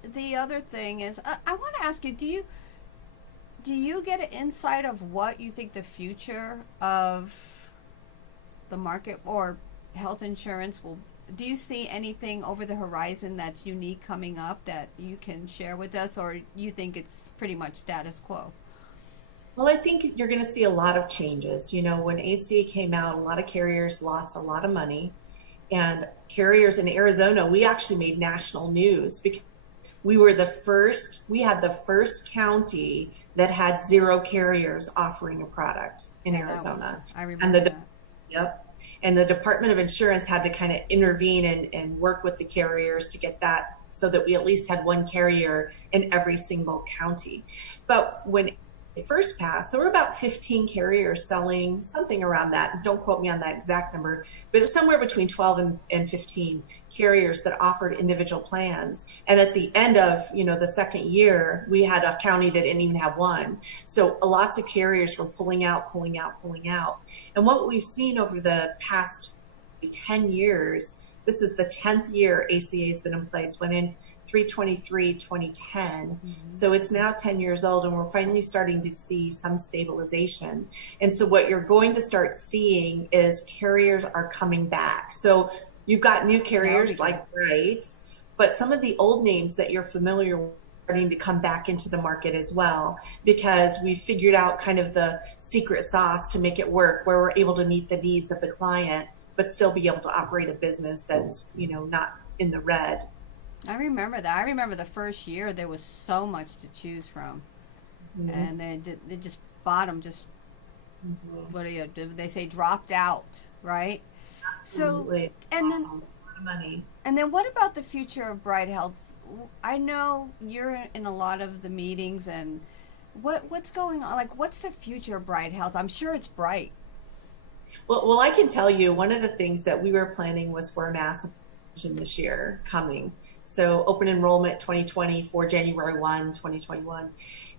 the other thing is, I want to ask you, do you get an insight of what you think the future of the market or health insurance will? Do you see anything over the horizon that's unique coming up that you can share with us, or you think it's pretty much status quo? Well, I think you're going to see a lot of changes. You know, when ACA came out, a lot of carriers lost a lot of money, and carriers in Arizona, we actually made national news because we had the first county that had 0 carriers offering a product in Arizona. I remember that. Yep. And the Department of Insurance had to kind of intervene and work with the carriers to get that so that we at least had 1 carrier in every single county. But when it first passed, there were about 15 carriers selling something around that. Don't quote me on that exact number, but it was somewhere between 12 and 15 carriers that offered individual plans. And at the end of, you know, the second year, we had a county that didn't even have 1. So lots of carriers were pulling out. And what we've seen over the past 10 years, this is the 10th year ACA has been in place, went in 3/23/2010. So it's now 10 years old, and we're finally starting to see some stabilization. And so what you're going to start seeing is carriers are coming back. So you've got new carriers like Bright, but some of the old names that you're familiar with are starting to come back into the market as well, because we figured out kind of the secret sauce to make it work, where we're able to meet the needs of the client, but still be able to operate a business that's, you know, not in the red. I remember that. I remember the first year there was so much to choose from, and they just bottom just what do they say, dropped out, right? Absolutely. So and then a lot of money. And then what about the future of Bright Health? I know you're in a lot of the meetings, and what's going on? Like, what's the future of Bright Health? I'm sure it's bright. Well, I can tell you one of the things that we were planning was for a massive this year coming. So open enrollment 2020 for January 1, 2021.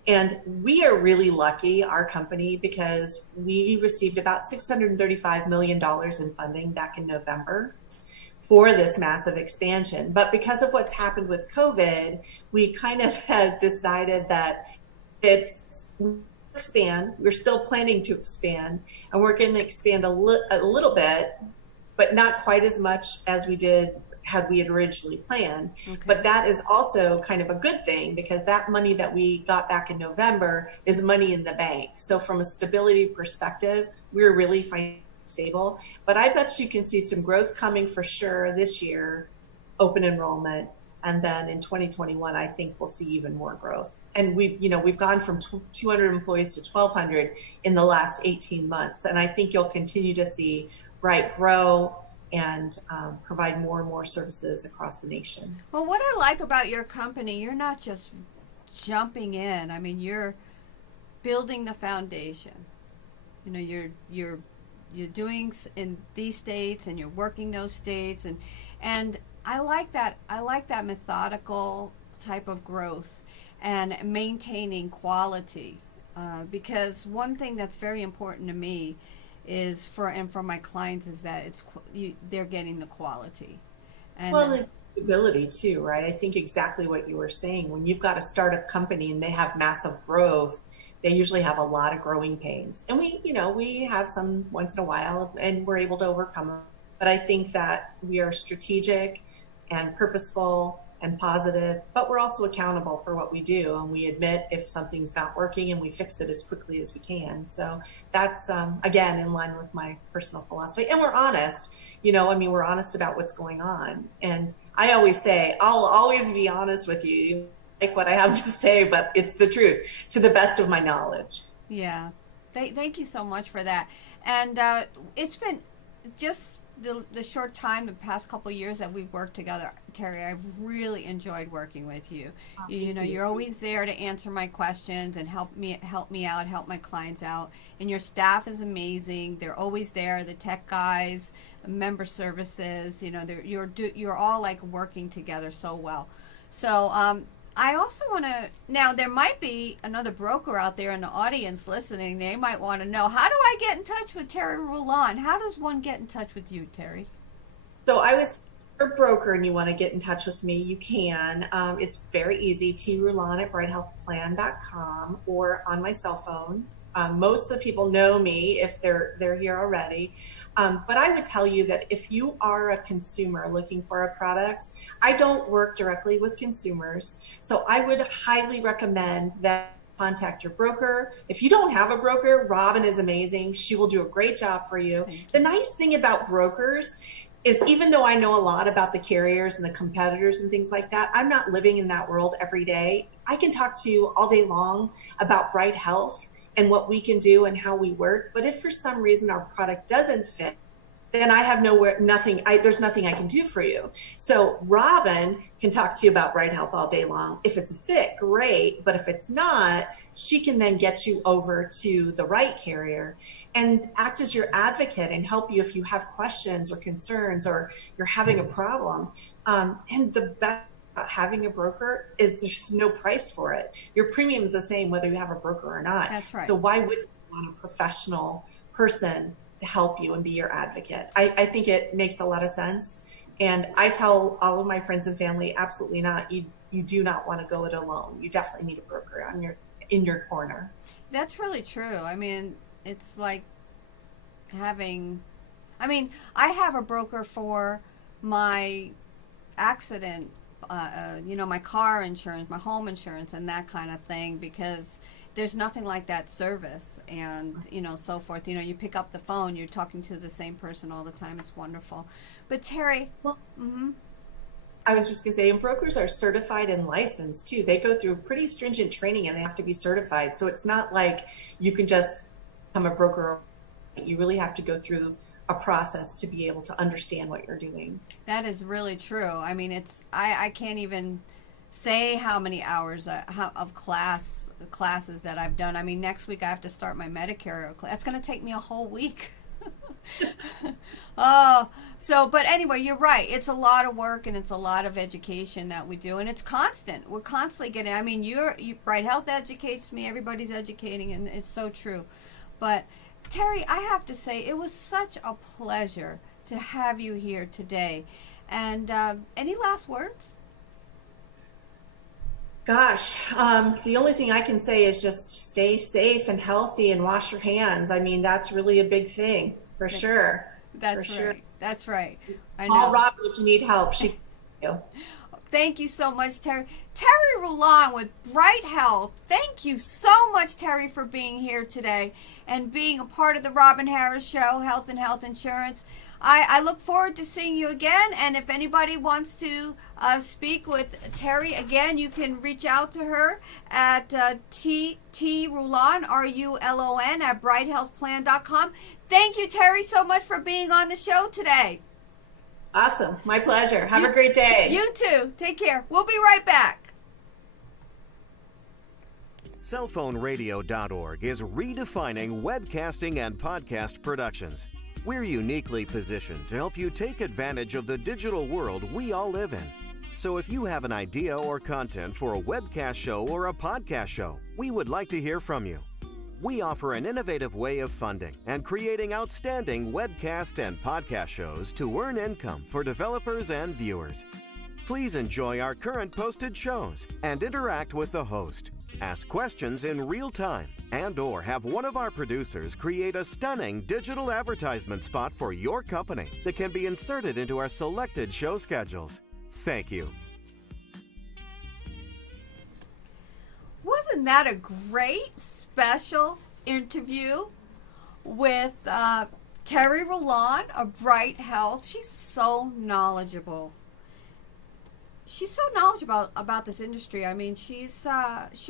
And we are really lucky, our company, because we received about $635 million in funding back in November for this massive expansion. But because of what's happened with COVID, we kind of had decided that expand. We're still planning to expand, and we're going to expand a little bit, but not quite as much as we had originally planned. Okay. But that is also kind of a good thing, because that money that we got back in November is money in the bank. So from a stability perspective, we're really stable. But I bet you can see some growth coming for sure this year, open enrollment. And then in 2021, I think we'll see even more growth. And we've gone from 200 employees to 1,200 in the last 18 months. And I think you'll continue to see Bright grow and provide more and more services across the nation. Well, what I like about your company, you're not just jumping in. I mean, you're building the foundation. You know, you're doing in these states, and you're working those states, and I like that. I like that methodical type of growth and maintaining quality, because one thing that's very important to me is for my clients is that they're getting the quality. And the stability too, right? I think exactly what you were saying. When you've got a startup company and they have massive growth, they usually have a lot of growing pains. And we have some once in a while, and we're able to overcome them. But I think that we are strategic and purposeful and positive, but we're also accountable for what we do, and we admit if something's not working and we fix it as quickly as we can. So that's, again, in line with my personal philosophy. And we're honest, we're honest about what's going on. And I always say, I'll always be honest with you, like what I have to say, but it's the truth to the best of my knowledge. Yeah. Thank you so much for that. And it's been just the short time, the past couple of years that we've worked together, Terry, I've really enjoyed working with you. You're always there to answer my questions and help me out, help my clients out. And your staff is amazing. They're always there. The tech guys, member services, you're all like working together so well. So I also want to, now there might be another broker out there in the audience listening. They might want to know, how do I get in touch with Terry Rulon? How does one get in touch with you, Terry? So I was a broker and you want to get in touch with me, you can. It's very easy, trulon@brighthealthplan.com or on my cell phone. Most of the people know me if they're here already. But I would tell you that if you are a consumer looking for a product, I don't work directly with consumers. So I would highly recommend that contact your broker. If you don't have a broker, Robin is amazing. She will do a great job for you. The nice thing about brokers is, even though I know a lot about the carriers and the competitors and things like that, I'm not living in that world every day. I can talk to you all day long about Bright Health and what we can do and how we work. But if for some reason our product doesn't fit, then I have there's nothing I can do for you. So Robin can talk to you about Bright Health all day long. If it's a fit, great. But if it's not, she can then get you over to the right carrier and act as your advocate and help you if you have questions or concerns or you're having a problem. And the best about having a broker is there's no price for it. Your premium is the same whether you have a broker or not. That's right. So why wouldn't you want a professional person to help you and be your advocate? I think it makes a lot of sense. And I tell all of my friends and family, absolutely not. You do not want to go it alone. You definitely need a broker in your corner. That's really true. I mean, it's like I have a broker for my accident, my car insurance, my home insurance, and that kind of thing, because there's nothing like that service and, so forth. You pick up the phone, you're talking to the same person all the time. It's wonderful. But Terry, I was just going to say, and brokers are certified and licensed too. They go through pretty stringent training and they have to be certified. So it's not like you can just become a broker. You really have to go through a process to be able to understand what you're doing. That is really true. I mean, I can't even say how many hours of classes that I've done. I mean, next week I have to start my Medicare class. That's going to take me a whole week. But anyway, you're right. It's a lot of work and it's a lot of education that we do, and it's constant. We're constantly getting, Bright Health educates me, everybody's educating, and it's so true. But Terry, I have to say, it was such a pleasure to have you here today. And any last words? Gosh, the only thing I can say is just stay safe and healthy and wash your hands. I mean, that's really a big thing, for sure. That's right. That's right. I know. Call Robin if you need help. She can help you. Thank you so much, Terry. Terry Rulon with Bright Health. Thank you so much, Terry, for being here today and being a part of the Robin Harris Show, Health and Health Insurance. I look forward to seeing you again, and if anybody wants to speak with Terry again, you can reach out to her at Rulon, RULON, at brighthealthplan.com. Thank you, Terry, so much for being on the show today. Awesome. My pleasure. Have a great day. You too. Take care. We'll be right back. Cellphoneradio.org is redefining webcasting and podcast productions. We're uniquely positioned to help you take advantage of the digital world we all live in. So if you have an idea or content for a webcast show or a podcast show, we would like to hear from you. We offer an innovative way of funding and creating outstanding webcast and podcast shows to earn income for developers and viewers. Please enjoy our current posted shows and interact with the host. Ask questions in real time and/or have one of our producers create a stunning digital advertisement spot for your company that can be inserted into our selected show schedules. Thank you. wasn't that a great special interview with Terry Rulon of Bright Health? She's so knowledgeable. She's so knowledgeable about this industry. I mean, she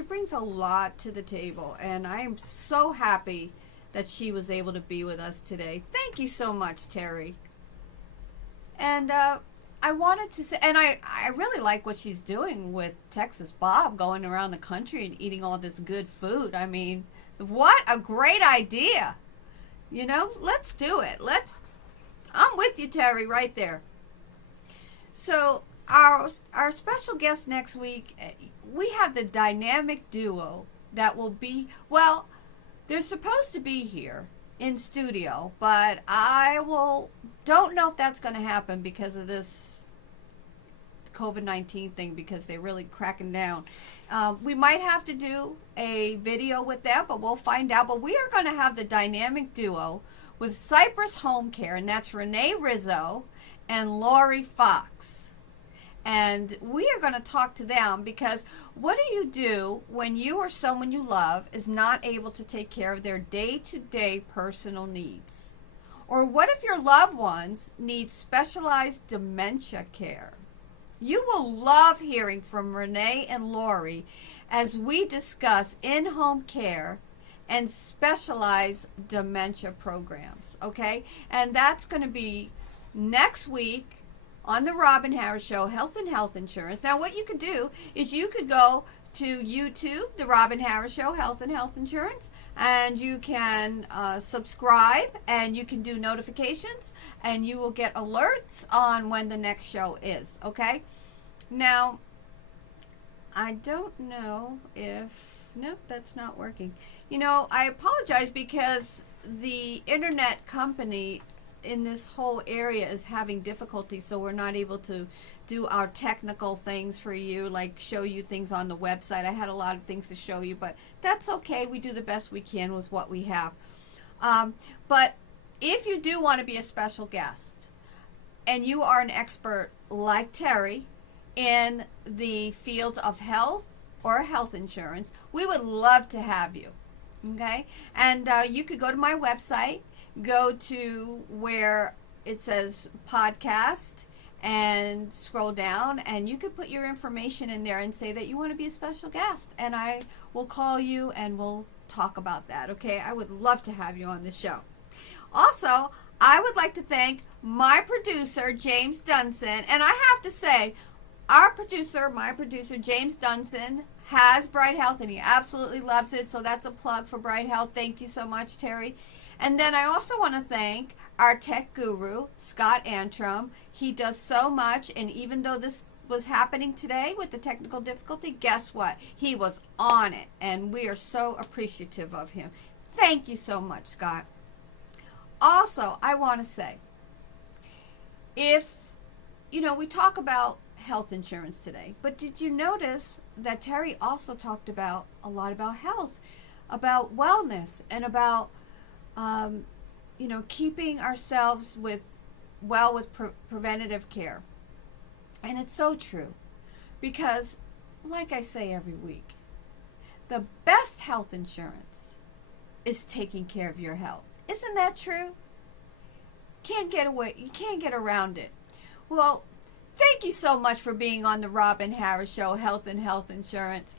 brings a lot to the table, and I am so happy that she was able to be with us today. Thank you so much, Terry. And I wanted to say, and I really like what she's doing with Texas Bob, going around the country and eating all this good food. I mean, what a great idea. You know, let's do it. I'm with you, Terry, right there. So our special guest next week, we have the dynamic duo that will be, well, they're supposed to be here in studio, but don't know if that's going to happen because of this COVID-19 thing, because they're really cracking down. We might have to do a video with them, but we'll find out. But we are going to have the dynamic duo with Cypress Home Care, and that's Renee Rizzo and Lori Fox. And we are going to talk to them, because what do you do when you or someone you love is not able to take care of their day-to-day personal needs? Or what if your loved ones need specialized dementia care? You will love hearing from Renee and Lori as we discuss in-home care and specialized dementia programs, okay? And that's going to be next week on the Robin Harris Show, Health and Health Insurance. Now, what you could do is you could go to YouTube, the Robin Harris Show, Health and Health Insurance, and you can subscribe, and you can do notifications, and you will get alerts on when the next show is, okay? Now, I don't know if, nope, that's not working. You know, I apologize because the internet company in this whole area is having difficulty, so we're not able to do our technical things for you, like show you things on the website. I had a lot of things to show you, but that's okay. We do the best we can with what we have. But if you do want to be a special guest and you are an expert like Terry in the fields of health or health insurance, we would love to have you, okay? And you could go to my website, go to where it says podcast, and scroll down, and you could put your information in there and say that you want to be a special guest, and I will call you and we'll talk about that, okay? I would love to have you on the show. Also, I would like to thank my producer, James Dunson, and I have to say, my producer, James Dunson, has Bright Health, and he absolutely loves it, so that's a plug for Bright Health. Thank you so much, Terry. And then I also want to thank our tech guru, Scott Antrim. He does so much, and even though this was happening today with the technical difficulty, guess what? He was on it, and we are so appreciative of him. Thank you so much, Scott. Also, I want to say, we talk about health insurance today, but did you notice that Terry also talked about a lot about health, about wellness, and about keeping ourselves with preventative care. And it's so true, because like I say every week, the best health insurance is taking care of your health. Isn't that true? You can't get around it. Well, thank you so much for being on the Robin Harris Show, Health and Health Insurance.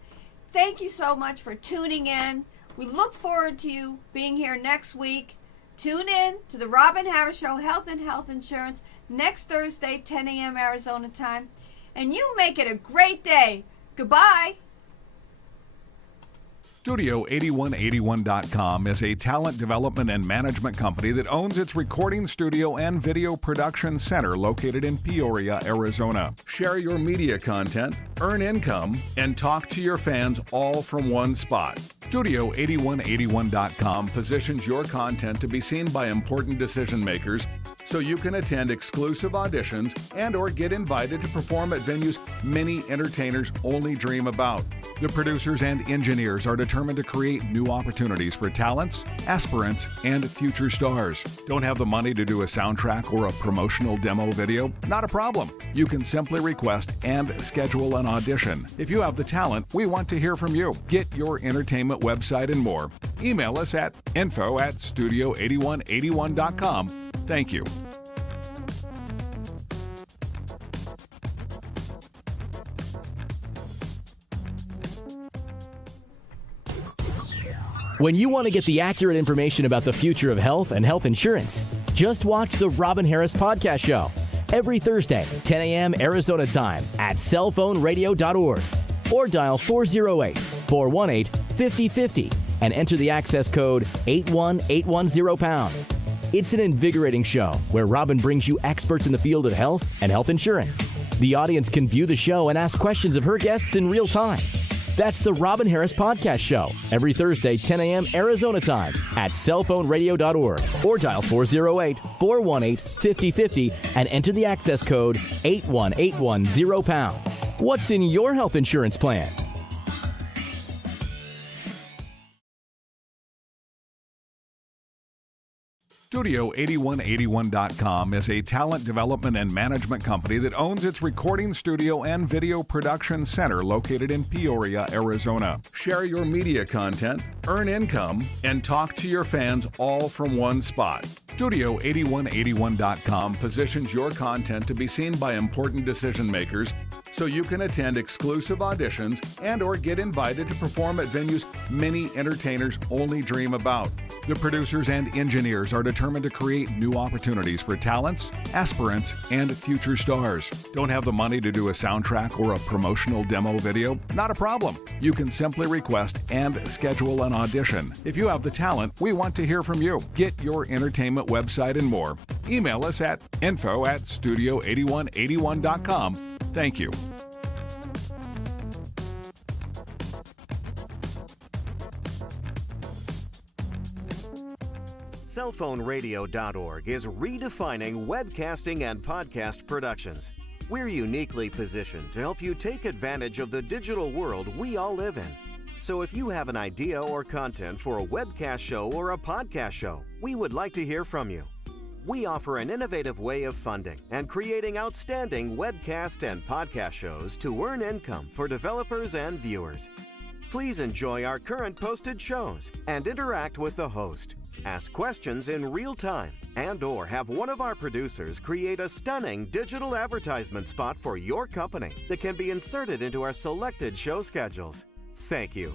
Thank you so much for tuning in. We look forward to you being here next week. Tune in to the Robin Harris Show, Health and Health Insurance, next Thursday, 10 a.m. Arizona time. And you make it a great day. Goodbye. Studio8181.com is a talent development and management company that owns its recording studio and video production center located in Peoria, Arizona. Share your media content, earn income, and talk to your fans all from one spot. Studio8181.com positions your content to be seen by important decision makers so you can attend exclusive auditions and or get invited to perform at venues many entertainers only dream about. The producers and engineers are determined to create new opportunities for talents, aspirants, and future stars. Don't have the money to do a soundtrack or a promotional demo video? Not a problem. You can simply request and schedule an audition. If you have the talent, we want to hear from you. Get your entertainment website and more. Email us at info@studio8181.com. Thank you. When you want to get the accurate information about the future of health and health insurance, just watch the Robin Harris Podcast Show every Thursday, 10 a.m. Arizona time at cellphoneradio.org or dial 408-418-5050 and enter the access code 81810#. It's an invigorating show where Robin brings you experts in the field of health and health insurance. The audience can view the show and ask questions of her guests in real time. That's the Robin Harris Podcast Show every Thursday, 10 a.m. Arizona time at cellphoneradio.org or dial 408-418-5050 and enter the access code 81810#. What's in your health insurance plan? Studio8181.com is a talent development and management company that owns its recording studio and video production center located in Peoria, Arizona. Share your media content, earn income, and talk to your fans all from one spot. Studio8181.com positions your content to be seen by important decision makers so you can attend exclusive auditions and or get invited to perform at venues many entertainers only dream about. The producers and engineers are determined to create new opportunities for talents, aspirants, and future stars. Don't have the money to do a soundtrack or a promotional demo video? Not a problem. You can simply request and schedule an audition. If you have the talent, we want to hear from you. Get your entertainment website and more. Email us at info@studio8181.com. Thank you. Cellphoneradio.org is redefining webcasting and podcast productions. We're uniquely positioned to help you take advantage of the digital world we all live in. So if you have an idea or content for a webcast show or a podcast show, we would like to hear from you. We offer an innovative way of funding and creating outstanding webcast and podcast shows to earn income for developers and viewers. Please enjoy our current posted shows and interact with the host. Ask questions in real time and/or have one of our producers create a stunning digital advertisement spot for your company that can be inserted into our selected show schedules. Thank you.